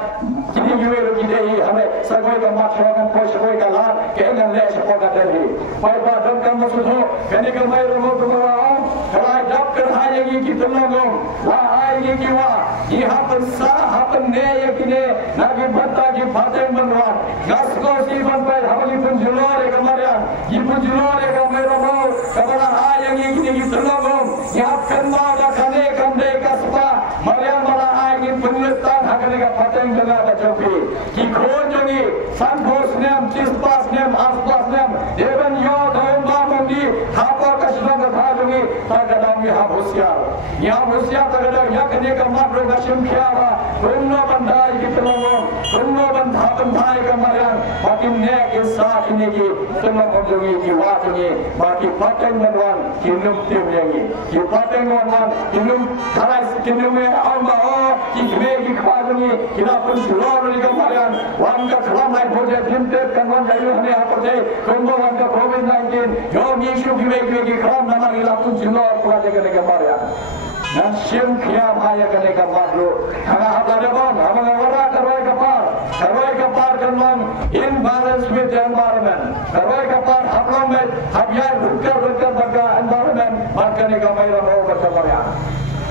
kini yue rugi dei hame sagoi kamat shogan poi sagoi kalan kengan le sekolah dei. Kaiba dam kam masudho kene kamai romo kumawam kalai dap kerhai yagi kitulongom la ai yagi wa iha pensa hapen ne yakine nagi bata gi paten banwan gasko si banpai hamali punjulore kamarian gi punjulore kamai romo kamara ai yang ini terlogom yang kenal kane kande kaspa Maryam mala ai penelitian hakane ka pateng jaga da chopi ki khon jongi sanbos nem chispas nem aspas nem even yo dom bamundi hapa kasna ka thajongi tagadami ha hosyar ya hosyar tagada yakane ka matro ka shimkhyara tunno bandai ki terlogom tunno bandai ka Maryam bakin ne ke sath ne ki tunno jongi ki watni baki pateng banwan kinum tim yangi ki pateng banwan kinum tharai kinum alma o ki me ki khadni kina pun sulor ni kamaran wan ka khlam lai boje timte kanwan jayu hane apote kombo wan ka covid-19 yo mi shu ki me ki khlam na ila pun sulor pula jaga ni kamaran nan sim khia bhaya kane kamarlo hanga habare bon hanga wara karwai kapar kanwan in balance with the environment karwai kapar hablom में हबियार रुकर बगा environment markane kamai ramo bertamaya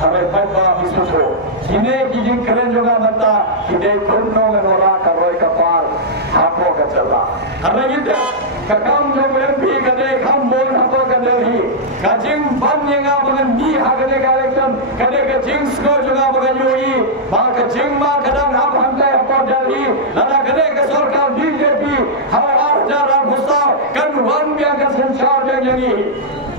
hame paiba misuto kine kijin keren juga mata kide kunno nora karwai kapar hapo kacala hame kita kakam jo MP kade kham bol hapo kade hi kajing ban yenga bangan di hagane election kade kajing sko juga bangan yoi ba kajing ma kadang hap hamtai hapo dali nana kade ke sarkar BJP hawa jara gusta kan wan biang kan sanchar yang ini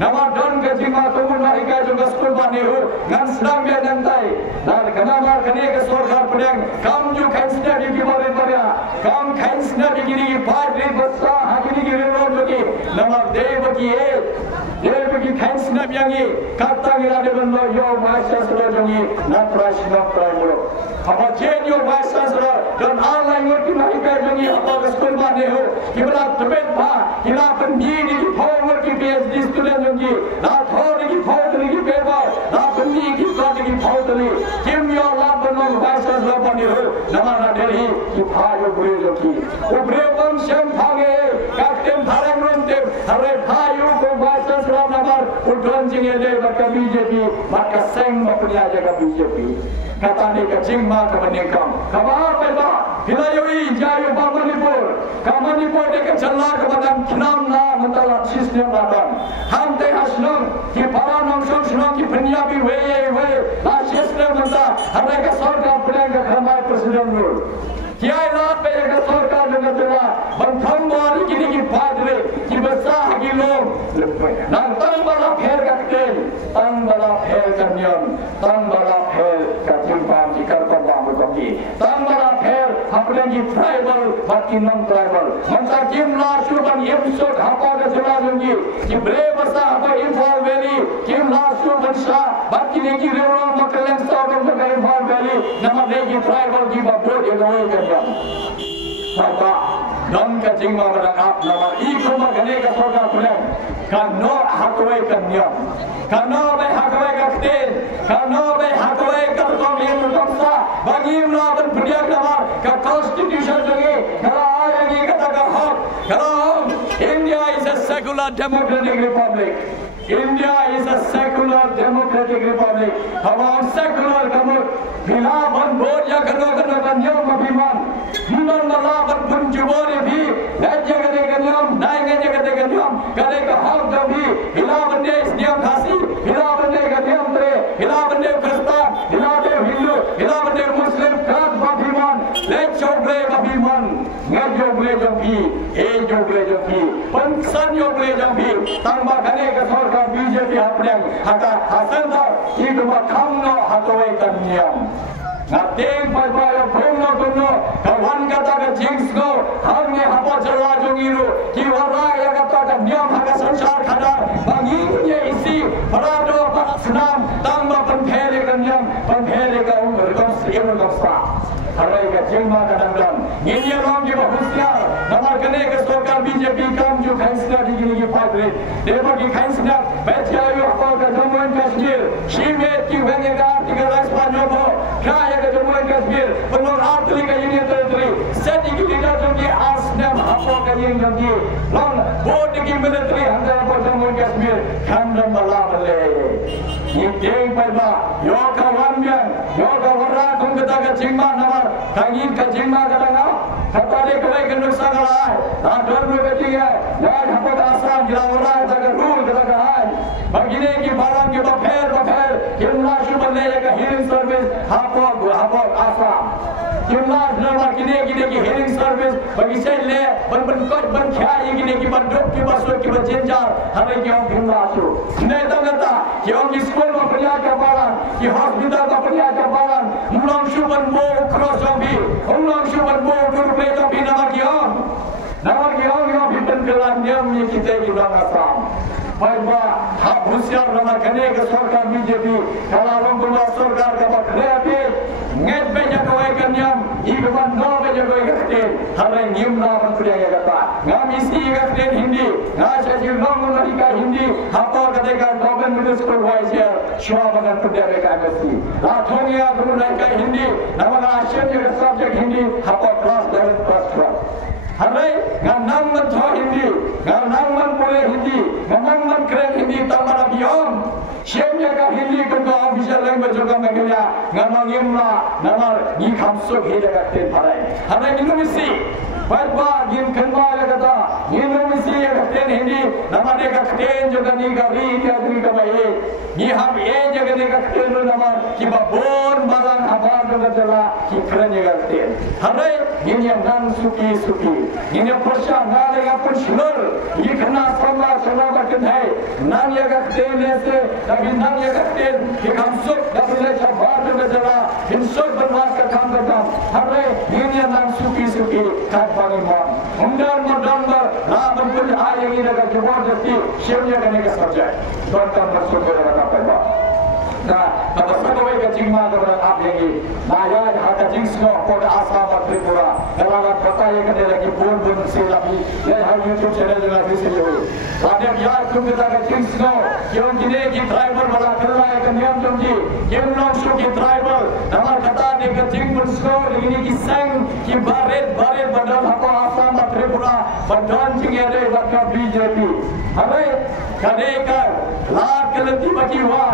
nama don kajing ma tumun nahi ka juga skul bani ho ngan sedang biang nantai dan kenama kade ke sarkar pedang kam ju kain sna di mare maria kam kain sna di gini padri gusta hakini lagi nama Devaki kain snap yangi kata gira de bando yo bahasa sura jangi natrash natrayo apa jen yo bahasa sura dan online work nahi ka jangi apa skul bane ho kibra tebet ba kila pendi ni power ki PhD student jangi na thori ki photri ki beba na pendi ki kadi ki photri kim yo lab bando bahasa sura bane ho nama na deri ki phayo bure jangi o brevam shem phage kapten tharang ronte hare phayo ko bahasa sura nabar udon jingele baka BJP maka seng mapunya jaga BJP kata ni kajing ma ka meningkam kabar peba hilayoi jayu ba Manipur de kecela ka badan kinam na mentala sistem badan hamte hasnam ki paranam sosnam ki punyabi we la sistem menta hare ka sarkar pulang ka khamai presiden rule kiai raat pe ka sarkar dengan telah bantham bari kini ki padre ki basa hagilo nang tang bala pher ka ken tang bala pher ka niam tang bala pher ka timpam ki karpan bamu koki tang bala pher apne ki tribal bakinam tribal manta kim la shuban episode hapa ka jala jungi ki bre basa hapa Imphal Valley kim la shuban sa bakine ki rewra makalan sa ka Imphal Valley nama de ki tribal ki babro ye goe ka Sapa don ka jingma berangkat nama iko magane ka soga pulang kano hakwe kanyam kano be hakwe ka kten kano be hakwe ka komien doksa bagim na ban priyak nama ka constitution jogi kala ayagi kata ka hak kala India is a secular democratic republic India is a secular democratic republic hawam secular kamu bila ban bor ya kano kanyam mabiman Himan malaban punjubore bhi lajja kare kanyam naige kare kanyam kare ka hak dabi hilaban de isniam khasi hilaban de kanyam tre hilaban de kristan hilaban de hindu hilaban de muslim kat babiman lechogle babiman ngajogle jambi jogle jambi pansan jogle jambi tamba kare ka sarkar BJP hapdang haka hasan da ikma khamno hatoi kanyam Nating pagbayo kunno kawan kata ka jinx go hamne hapa jala jongiru ki wara ya kata ka niam ha ka sansar khada bangi ye isi parado parasnam tamba panphere ka niam panphere ka umur ka sriam ka sa harai ka jengma ka dangdam nginya rom je bahusiar namar kane ka sarkar BJP kam jo khaisna digini ki padre deba ki khaisna baithya yo apa ka Jammu and Kashmir shimet ki venga tiga ras panjobo kaya ka Jammu and Kashmir penor artli ka union territory seti ki leader jogi asnam apa ka yang jogi long board ki military handa apa Jammu and Kashmir khandam bala bale ye deng pada yo ka wanmyan yo ka warra tung ka ka jingma namar kangin ka jingma ka danga kata de kai ka nuksa ka hai na dor me beti hai ya hapo asam gira warra ta ka rule ka ka hai bagine ki baran ki bapher kimna shubale ka hearing service hapo asam kimna nama kine ki hearing service bagi le ban kot ban kya kine ki ban dok ki baso ki ban jenjar hare ki om kimna asu ne ta ki om school ma panya ka baran ki hospital ka panya ka baran mulong shuban mo cross bi mulong shuban mo dur pe ta bi nama ki om yo bitan kelan niam ni kita ki bang asam Baiklah, hak Rusia nama kene ke sarkar BJP, kalau orang punya sarkar dapat kreatif, nget banyak kawaikan yang, ikan no banyak kawaikan, hari nimna menteri yang kata, ngam isi kawaikan Hindi, ngajak nom menarika Hindi, apa ketika Government Minister Vice Shwabanan Perdana Kagasi, Lathonia menarika Hindi, nama Asian subject Hindi, apa kelas dan kelas. Harai nganang man tho Hindi nganang man pole Hindi nganang man keren Hindi tamara biom siamnya ka Hindi ko official language ka megaya nganang yemna namar ni khamsok he daga ten harai harai Indonesia Baiklah, gim kenal ya kata, Indonesia ya ten Hindi, nama dia ten juga ni gari dia ni kabai, ni ham juga ni ten nama, kiba bon barang apa juga jala, kikran juga ten. Harai, ini yang dan suki, ini persya nale ya pensiun, ini kena sama batin hai, nan ya ten ese, tapi nan ya ten, kikamsuk, tapi le cabar juga jala, insur berwas ke kantor. Harai, ini yang dan suki. Bagaimana? Undang-undang rakyat pun ayat ini adalah jabatan siapa yang nak kerja? Tuan-tuan masuk ke dalam apa? Nah, kalau sebagai kejima kepada apa ini? Naya ada jingsno pada asal Tripura. Kalau ada kata yang kena lagi pun selapi, yang hari YouTube channel juga bisa jadi. Ada biar tu kita jingsno, yang kini kita driver bala kerana yang niam jomji, yang langsung kita driver. Nama kata ni jingsno ini kisang, kibaret badal apa asal Tripura, badal jingere badal BJP. Hari kadang lakh गलती बची हुआ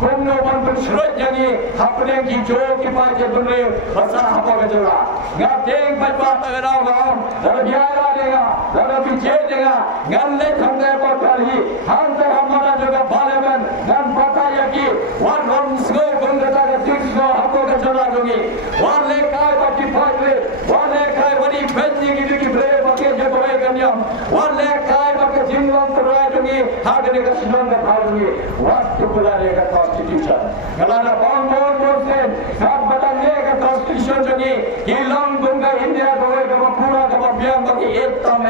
कोनो मन पर श्रोत जगी अपने की जो की पाजे बने बसा हपो गजला गा देंग बजवा तगराव गांव दरबियारा देगा दरबी जे देगा गल्ले थंगे पर करी हम तो हमारा जगह पार्लियामेंट गन पता है कि वन स्को बंगता के सिक्सो हपो गजला जोगी वन ले काय बची फाइले वन ले काय बड़ी बेंजी की ब्रे बके जे बवे कन्या वन ले काय बके जिंगल तराय जोगी हागने का सिनन का waktu berada constitution. Kalau ada bangkong saat batangnya ke constitution jadi hilang bunga India boleh ke pura ke biang bagi etam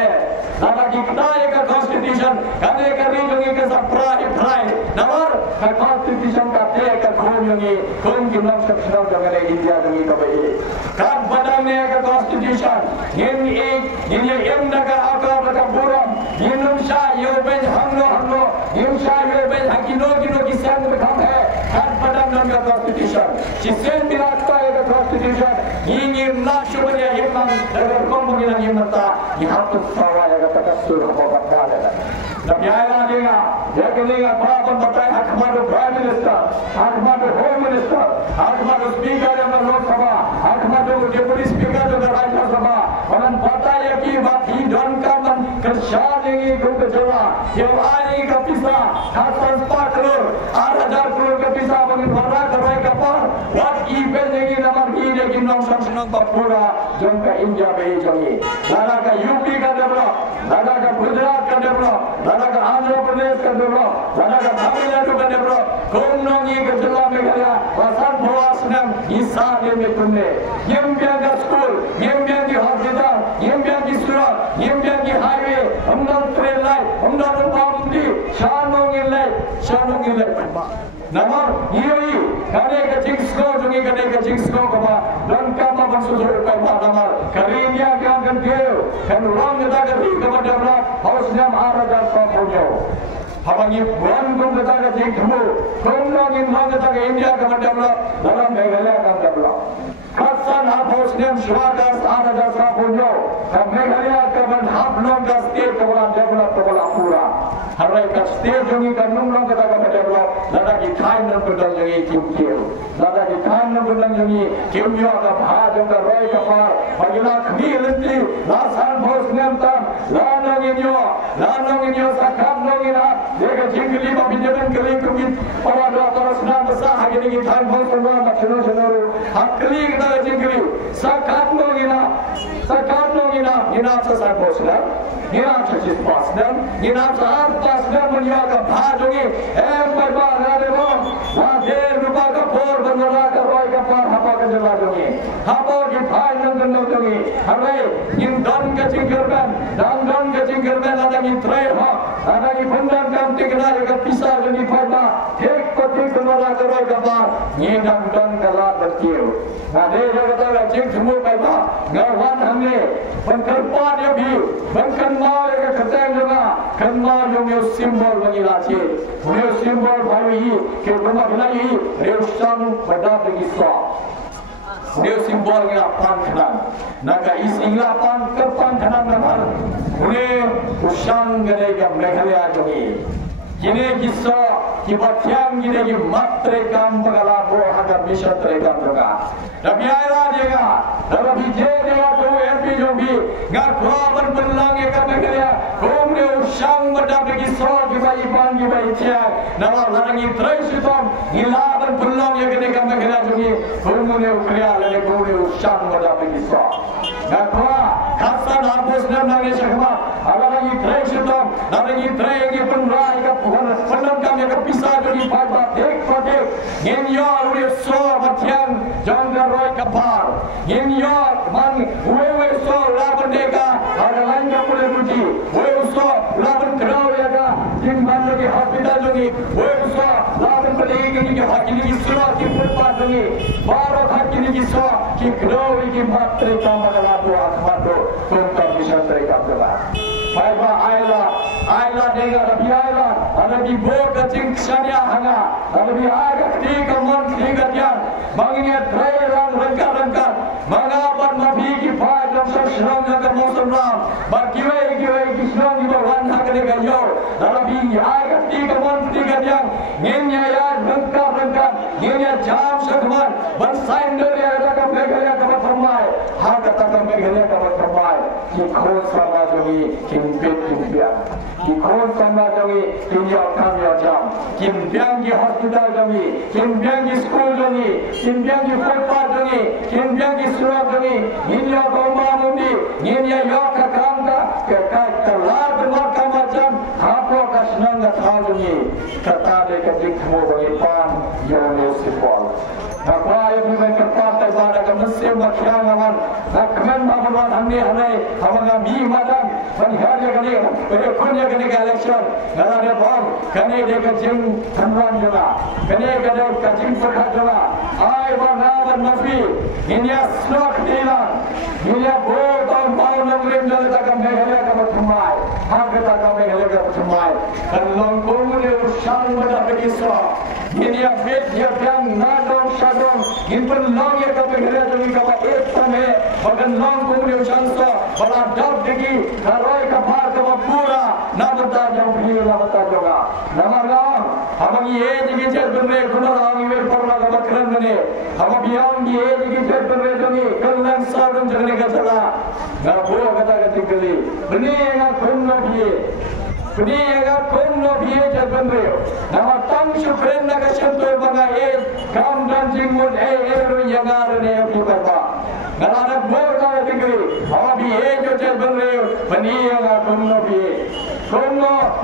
Nama kita ke constitution kami kari jadi ke saprai. Namar ke constitution kate ke khon jadi khon kimam seksnam dengan India jadi ke bayi. Saat batangnya ke constitution ini naga akar ke buram Indonesia yoben hamlo Indonesia yoben Kino kisah berkam hai, kan pada nama constitution. Kisah biasa itu constitution. Ini nasionalnya yang dalam komunitas yang mata, yang tu sahaja kata kasur apa kata. Tapi ayah dia, dia kena apa batai Ahmad Prime Minister, Ahmad Home Minister, Ahmad Speaker yang Lok Sabha, Ahmad Deputy Speaker yang Rajya Sabha. Orang batai yang mati dan kaman kerja ini kerja. Yang hari kapisa, hasil 4 crore, 8,000 crore kapisa bagi warga terbaik kapal. What event ini nama ini gimnam senang Papua jangka India bayi jangi. Nada ka UP ka develop, nada ka Gujarat ka develop, nada ka Andhra Pradesh ka develop, nada ka Tamil Nadu ka develop. Komnongi ka jala Meghalaya, Wasan Bhawasanam Isa Demi Kunne. Yembiang school, Yembiang hospital, Yembiang surat, Yembiang lagi highway, amdal train line, amdal pamdi, shanong inlet. Namar yoi kane ka jingsko jungi kane ka jingsko kama dan kama bansudur kama namar karinya kan geo kan rong da ka ri kama damra house nam araja sapojo habangi buan gum da ka jingmu kongna in hang da ka india kama damra dalam meghalaya kan damra Kasan house nam shwadas araja sapojo ka meghalaya ka ban hablong da state kama damra tola pura harai ka state jungi kan nungrong da ka damra nada ki khain nan pedang jungi kim nada ki khain nan pedang jungi kim yo ka bha jong ka roi ka par bagila khni lenti la san house nam tam la nong in yo sakam nong ina deka jingli ba binjaran kali kumi para do taras nam sa hagini ki khain house nam ba chino hakli ka jingli sakam nong ina ina sa san house nam ina sa chis pas nam ina sa ar pas nam yo ka bha jungi barba na de mo wa der rupa ka por banana ka roi ka par hapa ka jala jungi hapa ki bhai nan jungi harai in don ka jingirban ada ni trai ha ada ni bandan kam tikna ka pisa jungi parna ek pati banana ka roi ka par ni dan ka la berkiu na de jagata ka jing thumu kai ba ngawan hamne bangkan pa dia bi bangkan ma ka khatang junga kan ma jungi simbol bagi la che ne simbol bhai ke bama bilai reusan pada bagi swa ne simbol ni pan khanan naga isingla pan ke pan khanan namar ne usang gane ga meghalaya jogi kini kisah kibathyang gine ki matre kam bagala bo haga misatre kam joga nabi ayra dega nabi je dega to mp jogi ga khwaban penlang ka meghalaya komne usang bada bagi swa ki bai pan ki bai thya nawa larangi trai sitom ilaban penlang ye gane ka meghalaya jogi komne ukriya le komne usang bada bagi swa ga khwa khasan hapus nam nage shakma alagi trai sitom narangi trai ki penrai ka pandang kami akan pisah dari pada dek ngenyar uri so mathiang jangga roi kapar ngenyar man wewe so laban deka ada lain yang boleh puji wewe so laban kerau ya ka jin man lagi hospital jungi wewe so laban peligi ni hakini ki surah ki purpa jungi baro hakini ki so ki kerau ki matre kamala bu akhmado konta bisa mereka berlah Baiba Ayla dega Rabi Ayla Rabi Boga Jing Shania Hanga Rabi Ayla Tiga Mon Tiga Tian Manginya Trairan Rangka Mangapan Nabi Kifai Damsar Shrang Jaga Mosam Ram Bakiwe Kishrang Iba Wan Hakane Ganyo Rabi Ayla Tiga Mon Tiga Tian Ngenya Ya Rangka Ngenya Jam Shakman Bansain Dari Ayla Meghalaya Kabat Thamai Hakata Meghalaya Kabat Thamai Kikho Sama Jogi Kikho Sama Jogi Kinyok Kamya Jam Kimbyang Ki Hospital Jogi Kimbyang Ki School Jogi Kimbyang Ki Footpath Jogi Kimbyang Ki Surah Jogi Ninya Gomba Mundi Ninya Yoka Kamka Kekai Telar Bermaka Macam Hapo Kasnanga Thajogi Katade Kajik Thamo Bagi Pan Yone Sipol Nakwa yang bukan kertas pada kemesim makian aman nakmen mabuan hamni hanai hamanga mi madam panihar ya kani berikutnya kani election ngarane bom kani deka jing thanwan jala kani kada kajing perkhat jala ai bana dan nafi inya slok dilan inya bo ton bau nangrim jala takam meghalaya ka pathmai hagata ka meghalaya ka pathmai kan longkong ne usang bada begiso inya bet ya yang nadong sadong inpun long ya ka meghalaya jogi ka ek tame bagan long kumne usangsa bala dab degi karoi ka par ka pura nabata jong bhi nabata joga namarang hamang ye digi cher bunne kunarang iwe parna ka bakran ne ham biyang ye digi cher bunne jogi kallan sadong jagane ka chala na bo kata ka tikali bunne na kunno bhi Peniaga kono biye jabandreo. Nama tang syukren naga shantoy banga kam dan jingmun ru yagar ne putarba. Nalana borda digri. Awa biye jo jabandreo. Peniaga kono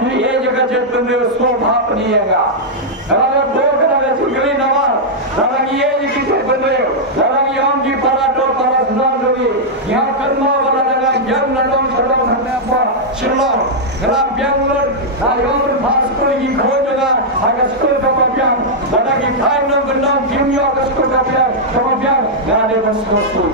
biye jaga jabandreo sobha peniaga. Nalana borda naga digri nama. Nalana ye jigi jabandreo. Nalana yom ji para do para sunan dogi. Ya karma wala naga jam nadong sadong handa pa. Shillong Grab Bangalore Nayon School ki khoj joga aga school ka pabyang dana ki thai no bendang kimyo aga school ka pabyang ngade bosku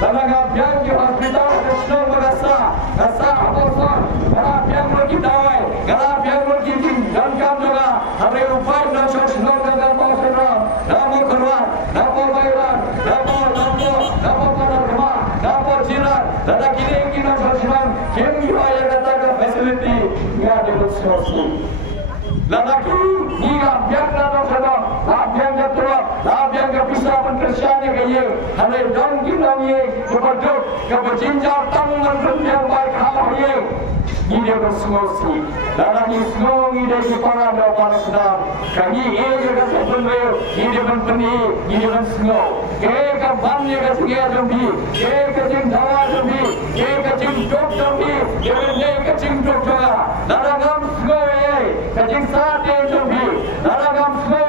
dana ga byang ki hospital Krishna magasa ngasa abosa grab Bangalore ki dawai grab Bangalore ki dan kam joga hare upai na shno ga pausra namo karwa namo bayran namo padarma namo jira dana kini ki na shno kimyo aga ta facility ngade bosku lalaki niga biangna dosa biangna tua biangna bisa penkerjaan gaya hale dong kinamye kepada kebejinjar tangan berbiang baik hal ye ide bersengosi lalaki sengo ide kepala do para sedang kami ide kesebenreu ide menpeni ide mensengo ke kabannya ke singa jambi ke kecing dawa jambi ke kecing dok jambi ke kecing dok jaga lalangam sengo kecing saat yang jambi lalangam sengo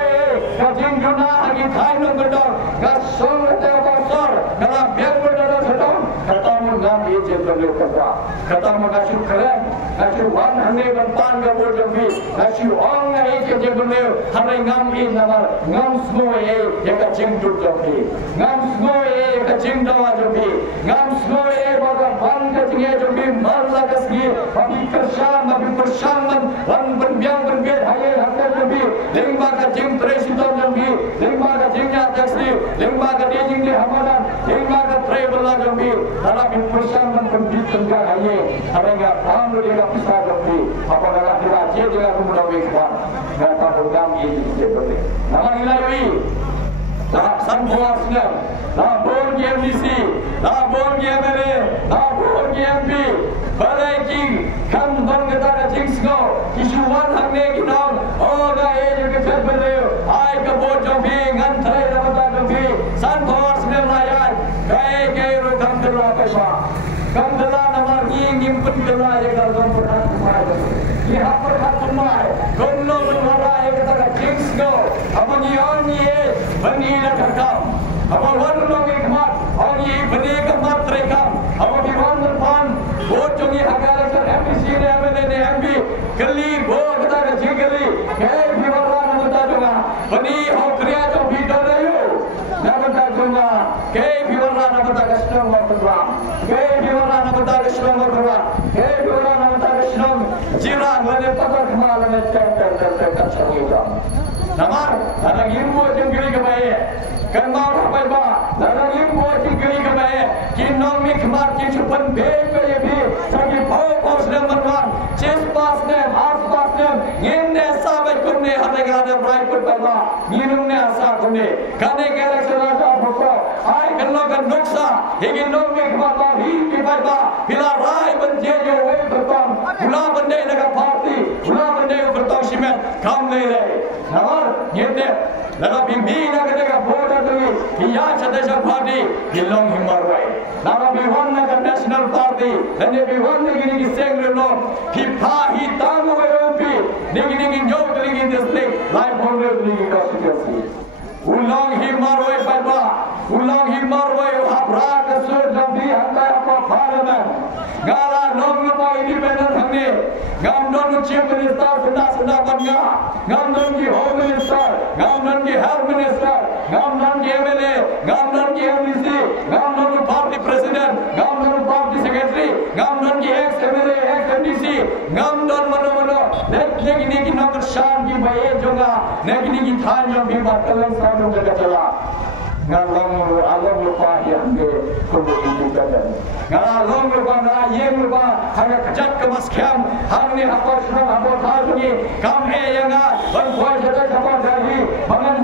kecing guna agi thai no bedong gasong te pasar kala biang bedong sedong ketemu ngam ye jebel kata ketemu kasih keren kasih wan hane ban ga bo jambi kasih ong ai ke jebel hane ngam ye namar ngam sengo ye kecing dok jambi ngam sengo ye kecing dawa jambi ngam sengo ye baga ban kecing ye jambi marla kasgi abi persyam wan berbiang berbiat haye hakka jambi lengba kecing presiden jambi lengba kecing nya taksi lengba kecing le hamadan lengba ka travel jambi ala bin persyam berbiat tengah haye arega paham dia bisa jambi apa dalam dia je dia kemudawi kuat kata program ini sebenarnya nama ilahi san puasnya labor GMDC labor GMLA labor GMP balaking kan bangata ka jingsgo isuan hangne kinong oga e ke chebele ai ka bo jambi ngan thai ramata jambi san puasnya layan kai ro kamdala pa kamdala namar ngim pendala ye kal kampuran kumai यहाँ पर तुम्हार दोनों तुम्हारा एक तरह जिंक्स को अपन ये बनी न करता अब वन लोग एक मार और ये बने का मात्र एक काम अब विमान पान वो जो ये हकाले सर एमपीसी ने एमएलए ने एमपी गली वो कता का जी गली के विवादा न बता दूंगा बनी हो क्रिया जो भी डर रही हो न बता दूंगा के विवादा न बता कृष्ण मरवा के विवादा न बता कृष्ण मरवा के विवादा न बता कृष्ण जीरा वाले पता कमाल में टेंटर कचौड़ा नमर दादा इम्बो चिंगड़ी के भाई कमाल पे बा दादा इम्बो चिंगड़ी के भाई किन्नों में कमाल की छुपन बेच पे ये भी सभी भाव पहुंचने मनवान चेस पास ने आस पास ने ये साबे कुन्ने हरे गाने ब्राइट पर पैदा मीनू ने आशा कुन्ने गाने के रक्षण आशा भोको आए कन्नों का नुक्सा ये किन्नों में कमाल भी की पैदा बिला राय बंजे जो वे बर्तन बुला बंदे लगा पार्टी बुला बंदे बर्तन शिमें काम ले रहे नमर ये दे लगा बिम्बी ना करेगा वोट अदुगी या चदेशा पार्टी हिलोंग हिमारवाई लगा बिवान ना का नेशनल पार्टी लने बिवान ने गिनी की सेंग्रे लो फिफा ही तांगो एमपी निगिनी न्यो करेगी district life holder league constituency oolong हिमारवाई पापा उलोंग हिमारवाई हाबरा कसुर जम्बी हंता apa parliament ngala long lupa independent hangne ngam don chief minister senda banga ngam don ki home minister ngam don ki health minister ngam don ki MLA ngam don ki MDC ngam don ki party president ngam don party secretary ngam don ki ex MLA ex MDC ngam don mano negini ki nomor shan ki baye jonga negini ki than jo bi batalan sa dong ka chala ngalong along lupa yang de kubu independen ngalong lupa na yeng lupa haga kajat ke maskyam hamni apa shno apa thasuni kam e yanga ban khoi jada apa dari bangan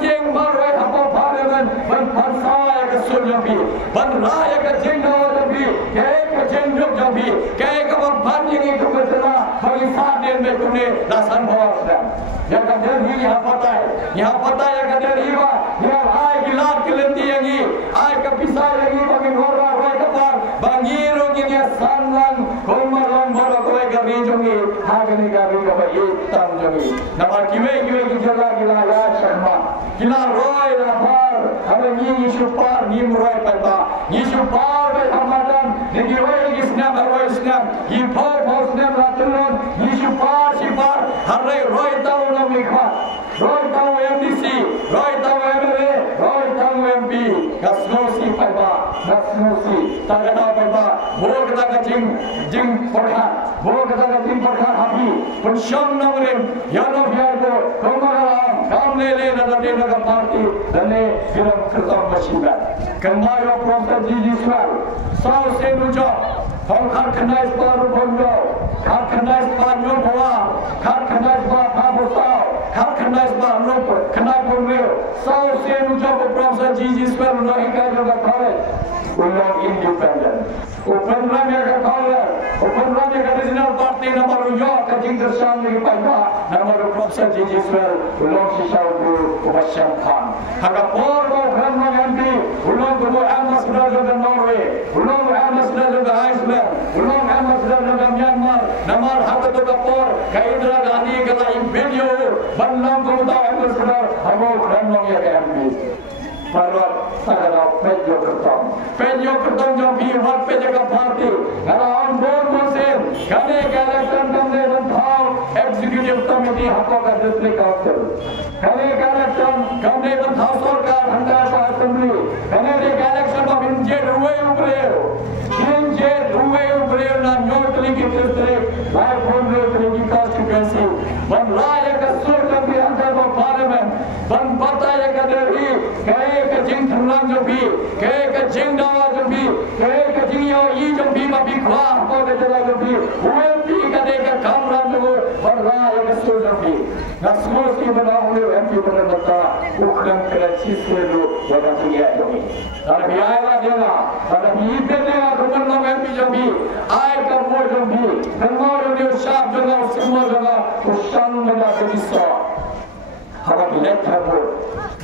yeng marwai apa parliament ban pansa ke suljabi ban raya ke jengdo jabi ke jengdo jabi ke ban ban yeng itu betara bagi saden me tune dasan bawasda ya kader hi यहाँ पता है kader hi ba यहाँ ai gilat kelenti yangi ai kapisa yangi bagi horra roi kapar bangi rogi dia sanlang komarong boro koi gari jongi hagni ga lagi kapa hitam jami. Nama kiwe gila ya Sharma. Gila roy lapar. Hame ni supar ni roy pada. Ni supar be hamadan. Ni roy isnam roy isnam. Ni phau isnam ratulun. Ni supar hare roy tahu nam likha. Roy tahu MDC. Roy tahu MLA. Roy tahu MP. Gasnosi pada. Gasnosi. Tagada pada. Bol kata jing porha. Bol kata jing porha happy. Pensyam namrim. Yano biarbo. Komaram. Kamlele nada naga parti. Dane film kertam masyibat. Kemayo Profesor Gigi Swal. Sao senujo. Hong Kong kenai separuh bonjo. Kar kenai separuh bawa. Kar kenai separuh pabosau. Kar kenai separuh lupa. Kenai bonmil. Sao senujo Profesor Gigi Swal. Nahika juga college. Ulang independent. Open ramya ka college. Open ramya ka regional party nomor yo ka jingder sang ni pada. Nomor Profesor Gigi Swal. Ulang sisau tu Ubasyan Khan. Haga por mo khan mo MP. Ulang tu ambassador of Norway. Ulang ambassador of Iceland. Ulang ambassador of Myanmar. Namar haga tu kapor. Kaidra Gandhi kala video. Banlam tu ta ambassador. Hamo khan mo ya MP. Parwat sagala pejo kertong jo bi wat pejo ka party ngara on board mosen kane election kamne banthau executive committee hako ka district council kane election kamne banthau sarkar handa pa assembly kane election ba binje ruwe ubre na nyotli ki district by phone ki constituency ban raya ka sur ka bi handa ba parliament ban bataya ka deri jing thanglang jo bhi ke jing dawa jo bhi ke jing yo yi jo bhi ma bhi khwa ko ke jala jo bhi huwe bhi ka de ka kam ram jo par ra ek so jo bhi nasmo ki bana hule MP bana bata ukram kala chis se lo wada kiya jo bhi ar bhi aaya dena ar bhi dene ko bana MP jo bhi ay ka mo jo bhi dhanmo jo shab jo na simo jo na ushan na ka bisa hawa letha bo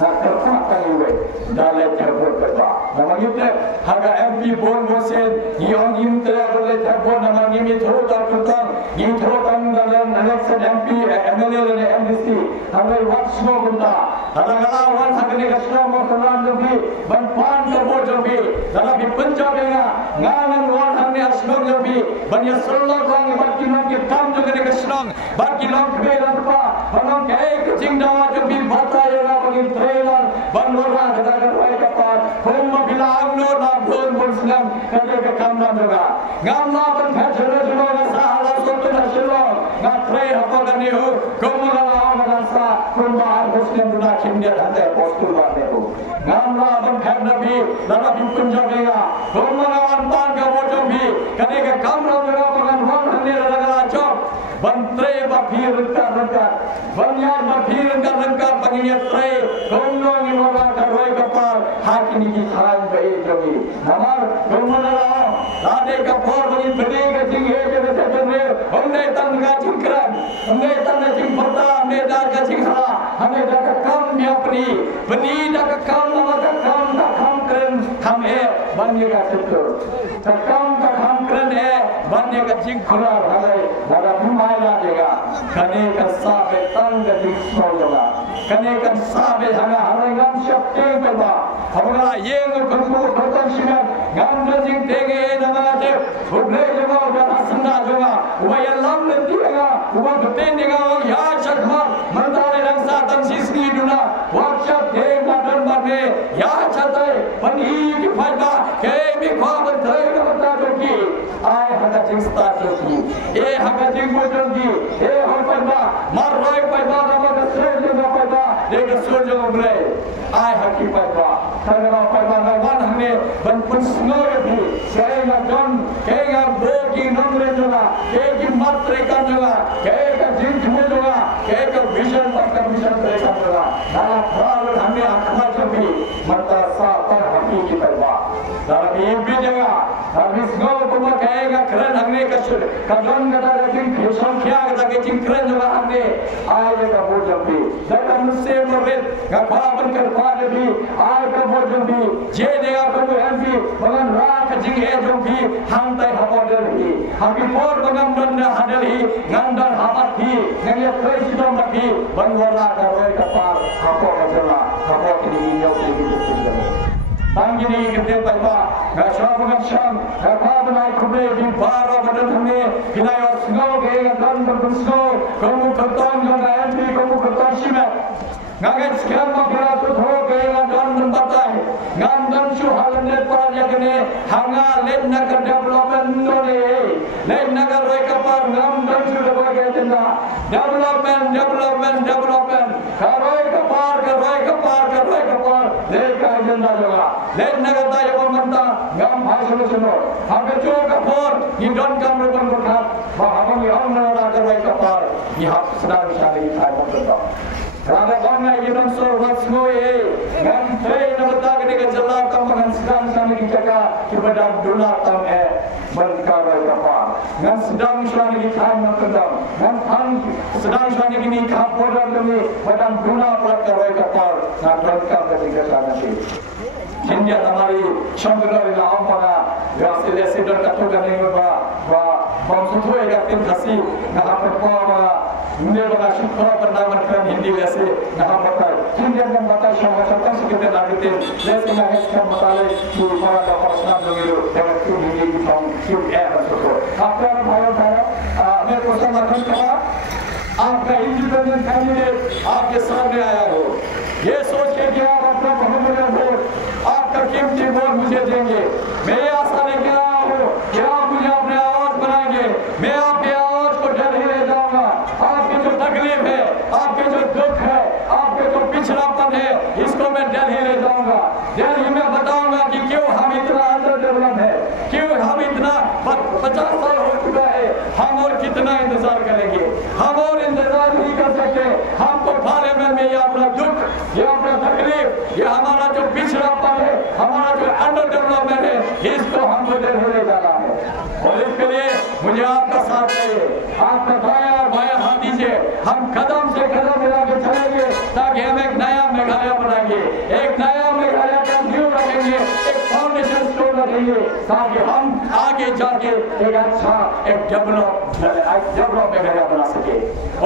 terpakai we dalam terbuat pada. Nama itu harga MP bon mosen yang imtera boleh terbuat nama ini terutama tentang ini terutama dalam election MP MLA dan MDC. Harga wat semua benda. Kadang-kadang wan harga ni semua masalah jadi banpan terbuat jadi. Dalam di Punjab ni nganan wan harga asnong jadi. Banyak seluruh orang bagi nak kam juga ni kesenang. Bagi nak beran apa? Banyak kecing dawa jadi bata yang bagi trailer bangunan katakan wahai kapal rumah bila amno nabun muslim kerja ke kamna juga ngamna berfashion juga sahaja sotu nasional ngatre apa kani ho kemudian amanasa rumah muslim juga kimnya ada postur banget ho ngamna berfashion nabi dalam Punjab juga kemudian antan ke wajib bi kerja ke kamna juga pengaruhan hanya adalah job bantre bafir rengkar banyak bafir rengkar pengingat tre Gomong ini orang terbaik kapal hati ni kisahan baik jadi. Namar gomong orang ada kapal bagi beri kacing heke betul हमने तंगा चिंकरन हमने तंगा चिंपता हमने दा कचिंग हला हमने दा काम भी अपनी बनी दा काम करन हम है बनने का सिद्धो काम करन है बनने का चिंग खुला हले दादा बुमाई लागेगा कने का साबे तंग चिंग सोलगा कने का साबे हला हले गम शक्ति पेबा हमरा ये गंगो खतम शिवन गम चिंग देगे नमाते उबले जगह बड़ा संगा जगह वह lam nantiga uang kepentinga uang ya cakap mentari rangsa dan sisi duna workshop game dan barne ya catai pani kifada game kau mentari kata joki ay haga cingsta joki haga cingbo joki hal pada marrai pada nama kesel juga pada dia kesel juga mulai ay haki pada karena pada nawan hane banpun snow bi saya don kaya bogi nomor juga kaya matre kan juga kaya jinj mo juga kaya vision tak vision mereka juga dalam hal hame akhlak lebih mata sa par MP kita bah. Tapi MP jangan. Habis ngau kuma kaya keren hangne kasur. Kadon kata lagi kisah kaya kata kecing keren juga hangne. Ayah ka bojan bi. Jangan mesti merit. Ngapa berkerja bi. Ayah ka bojan bi. Jadi aku MP. Bangan rak kecing ejom bi. Hantai hapoder bi. Habis por bangan benda hadal hi. Ngandar hapat hi. Ngayat presiden bi. Banwara karoi kapar. Hapo kacela. Hapo kini nyok lagi betul. Tanggini kita taipa, ngasam ngasam, apa benai kude di baro badan kami, pinai osngo ke dan bersngo, kamu kerton yang MP, kamu kerton simet, ngaget sekian makna tu thok ke dan membatai, ngandan suhalan nepal yang ini, hanga len nagar development dole, len nagar roi kapar ngandan sudah bagai agenda, development, karoi kapar, leka agenda juga. Lain negara yang mentah, ngam hasil semua. Hampir cukup kapor, hidon kamu berkat. Bahawa yang negara kerja kapal, ihap sedang cari saya berkat. Kerana bangga hidon sorot semua ngam train negara kerja jelas kamu sedang cari jaga kepada dolar tam berkat kapal. Ngam sedang cari saya berkat. Ngam sedang cari ini kapal demi badan dolar berkat kapal. Ngam berkat ketika sana sih. India हमारी समुद्र में नाम पड़ा रास्ते जैसे डर का तो करने में बा बंसुतो एक दिन धसी नहा पर पावा मुझे बड़ा शुक्र करना मतलब हिंदी वैसे नहा पता इंडिया में बता शब्द शब्द से कितने लागते जैसे मैं इसका बताले कि बड़ा का प्रश्न लोगे तो क्यों हिंदी की फॉर्म क्यों है बंसुतो आपका भाइयों मैं क्वेश्चन रखना चाहा आपका इंडिपेंडेंट कैंडिडेट आपके सामने आया हो ये सोच के कि आप अपना बहुमूल्य वोट आपका कीमती वोट मुझे देंगे मैं आशा लेके आया हूँ कि आप मुझे अपने आवाज बनाएंगे मैं आपके आवाज को दिल्ली ले जाऊंगा आपकी जो तकलीफ है आपके जो दुख है आपके जो पिछड़ापन है इसको मैं दिल्ली ले जाऊंगा दिल्ली में बताऊंगा कि क्यों हम इतना अंडर डेवलप है क्यों हम इतना 50 साल हो चुका है हम और कितना इंतजार करेंगे हम और इंतजार नहीं कर सकते हमको पार्लियामेंट में ये अपना दुख ये अपना तकलीफ ये हमारा जो पिछड़ापन है हमारा जो अंडर डेवलपमेंट है इसको हमको ले जाना है और इसके लिए मुझे आपका साथ चाहिए आपका दाया और बाया हाथ दीजिए हम कदम से कदम मिला के चलेंगे ताकि हम एक नया मेघालय बनाएंगे एक नया मेघालय का न्यू रखेंगे एक फाउंडेशन स्टोन रखेंगे ताकि हम आगे जाके एक अच्छा एक डेवलप मेघालय बना सके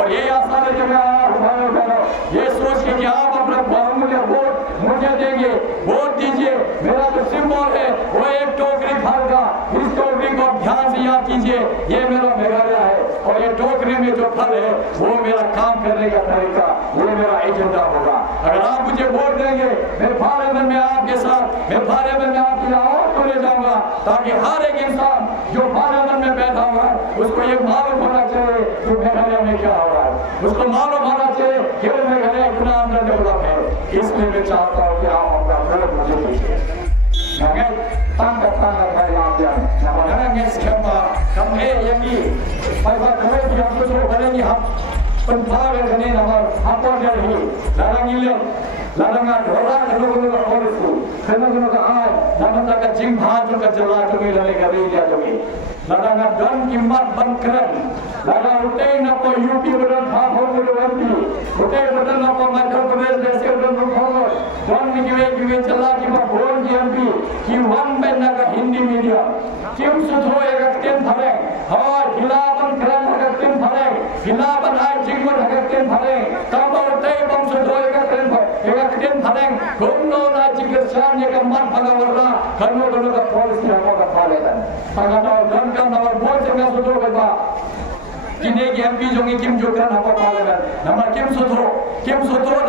और ये आशा लेके मैं आया हूं भाइयों बहनों ये सोच के कि आप अपना बहुमूल्य वोट मुझे देंगे वोट दीजिए मेरा जो सिंबल है वो एक टोकरी फल का इस टोकरी को ध्यान से याद कीजिए ये मेरा मेघालय है और ये टोकरी में जो फल है वो मेरा काम करने का तरीका वो मेरा एजेंडा होगा अगर आप मुझे वोट देंगे मैं पार्लियामेंट में आपके साथ मैं पार्लियामेंट में आपकी आवाज को ले जाऊंगा ताकि हर एक इंसान जो पार्लियामेंट में बैठा हुआ है उसको ये मालूम होना चाहिए कि मेघालय में क्या हो रहा है उसको मालूम होना चाहिए कि मेघालय इतना अंदर डेवलप है इसलिए मैं चाहता हूँ कि आप अपना वोट मुझे दीजिए tanggapan yang namanya skema kami yang ini baik kami yang betul pada ini penting ini nama apa jadi larang ini larang orang kalau orang itu karena kita nama kita jingha juga jelas kami lagi kami dia kami larang dan kimat bangkran larang utai napa UP beran thapau beranti utai beran napa Madhya Pradesh desi beran thapau dan kiwe jelas kimat bol MP कि वन में नगर हिंदी मीडियम क्यों सुधरो एक टेन भरे हाँ हिलावन करन एक टेन भरे हिलावन आय जिगमन एक टेन भरे तब उठे बम सुधरो एक टेन भरे घूमनो ना जिगरसान एक मन भगवरा करनो का पॉलिसी हमको का फाले था अगर धन का नवर बोल से मैं सुधरो बता किने एमपी जोंगे किम जोकरा नपर पार्लियामेंट नंबर किम सुधरो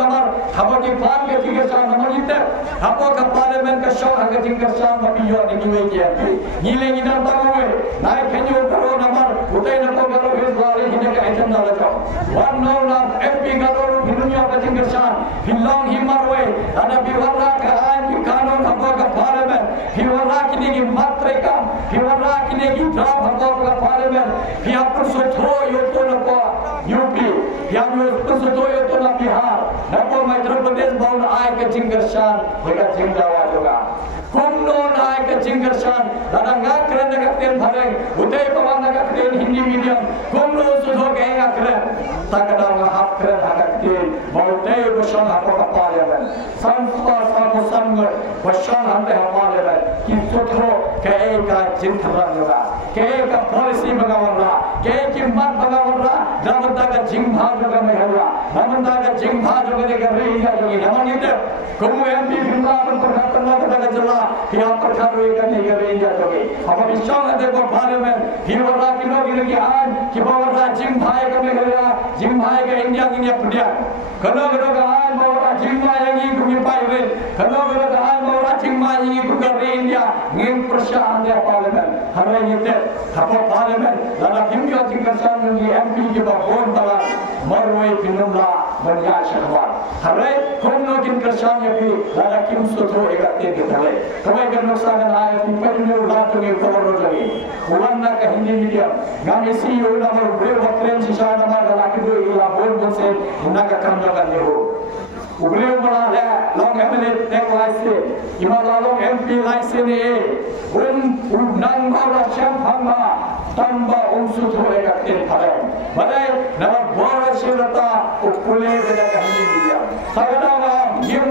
नंबर हबो की फाल के जिगरसान नंबर इते हबो का पार्लियामेंट का शो अगर जिगरसान बपी यो निकले के एमपी नीले इधर तमवे नाय खेजो करो नंबर उठे नको करो इस बारे हिने का एजेंडा लगाओ वन नो ना एमपी करो हिनुया का जिगरसान हिलोंग हिमरवे अदा बिवरा का आइन की कानून हबो का पार्लियामेंट हिवरा किने की मात्रा हिवरा किने की ड्राफ्ट हबो का पार्लियामेंट कि आप सुधरो यो तो नपो UP yang bersetuju itu nak Bihar, napa Madhya Pradesh baun ay ke jinggersan, mereka jingdawa juga. ten thareng utai pawan naga ten Hindi medium kumlo sudho genga kren takada nga hap kren hakak ten bautai bushon hapo kapalemen sansta sabu sangar bushon hante hapalemen ki sudho kaya ka jinthran yoga kaya ka policy bagawarra kaya ki mat bagawarra namanda ka jingha yoga mehala namanda ka jingha yoga dega reja yogi namangite kumu MP Vrindavan perhatan naga jala hiya perkharu ega dega reja yogi apa bishon hante ko parliament hiwara kino gi an ki bawara jingha yoga mehala jingha yoga India punya kalau ka an bawara jingha yogi kumi paiwe kalau ka an bawara jingha yogi kugare India ngin prashan de parliament hare yete hapo parliament lala kimyo jingkasan ngi MP ki ba bon tala marwai pinumla banya shahwar hare konno jingkasan yapi lala kim sotro egate de thale kamai kan nosagan ay pinnu la to ngi tawro jagi ulanna ka Hindi medium ngami CEO na mo bre wakren sisa na ma lala ki do ila bon bose naga kamyo kan ni ho Ubleu mana है long MLA tech license इमाला long MP license है nang bawa syamphanga tamba unsut hoega terpare badai na bawa syarata ukule beda kahini dia sagada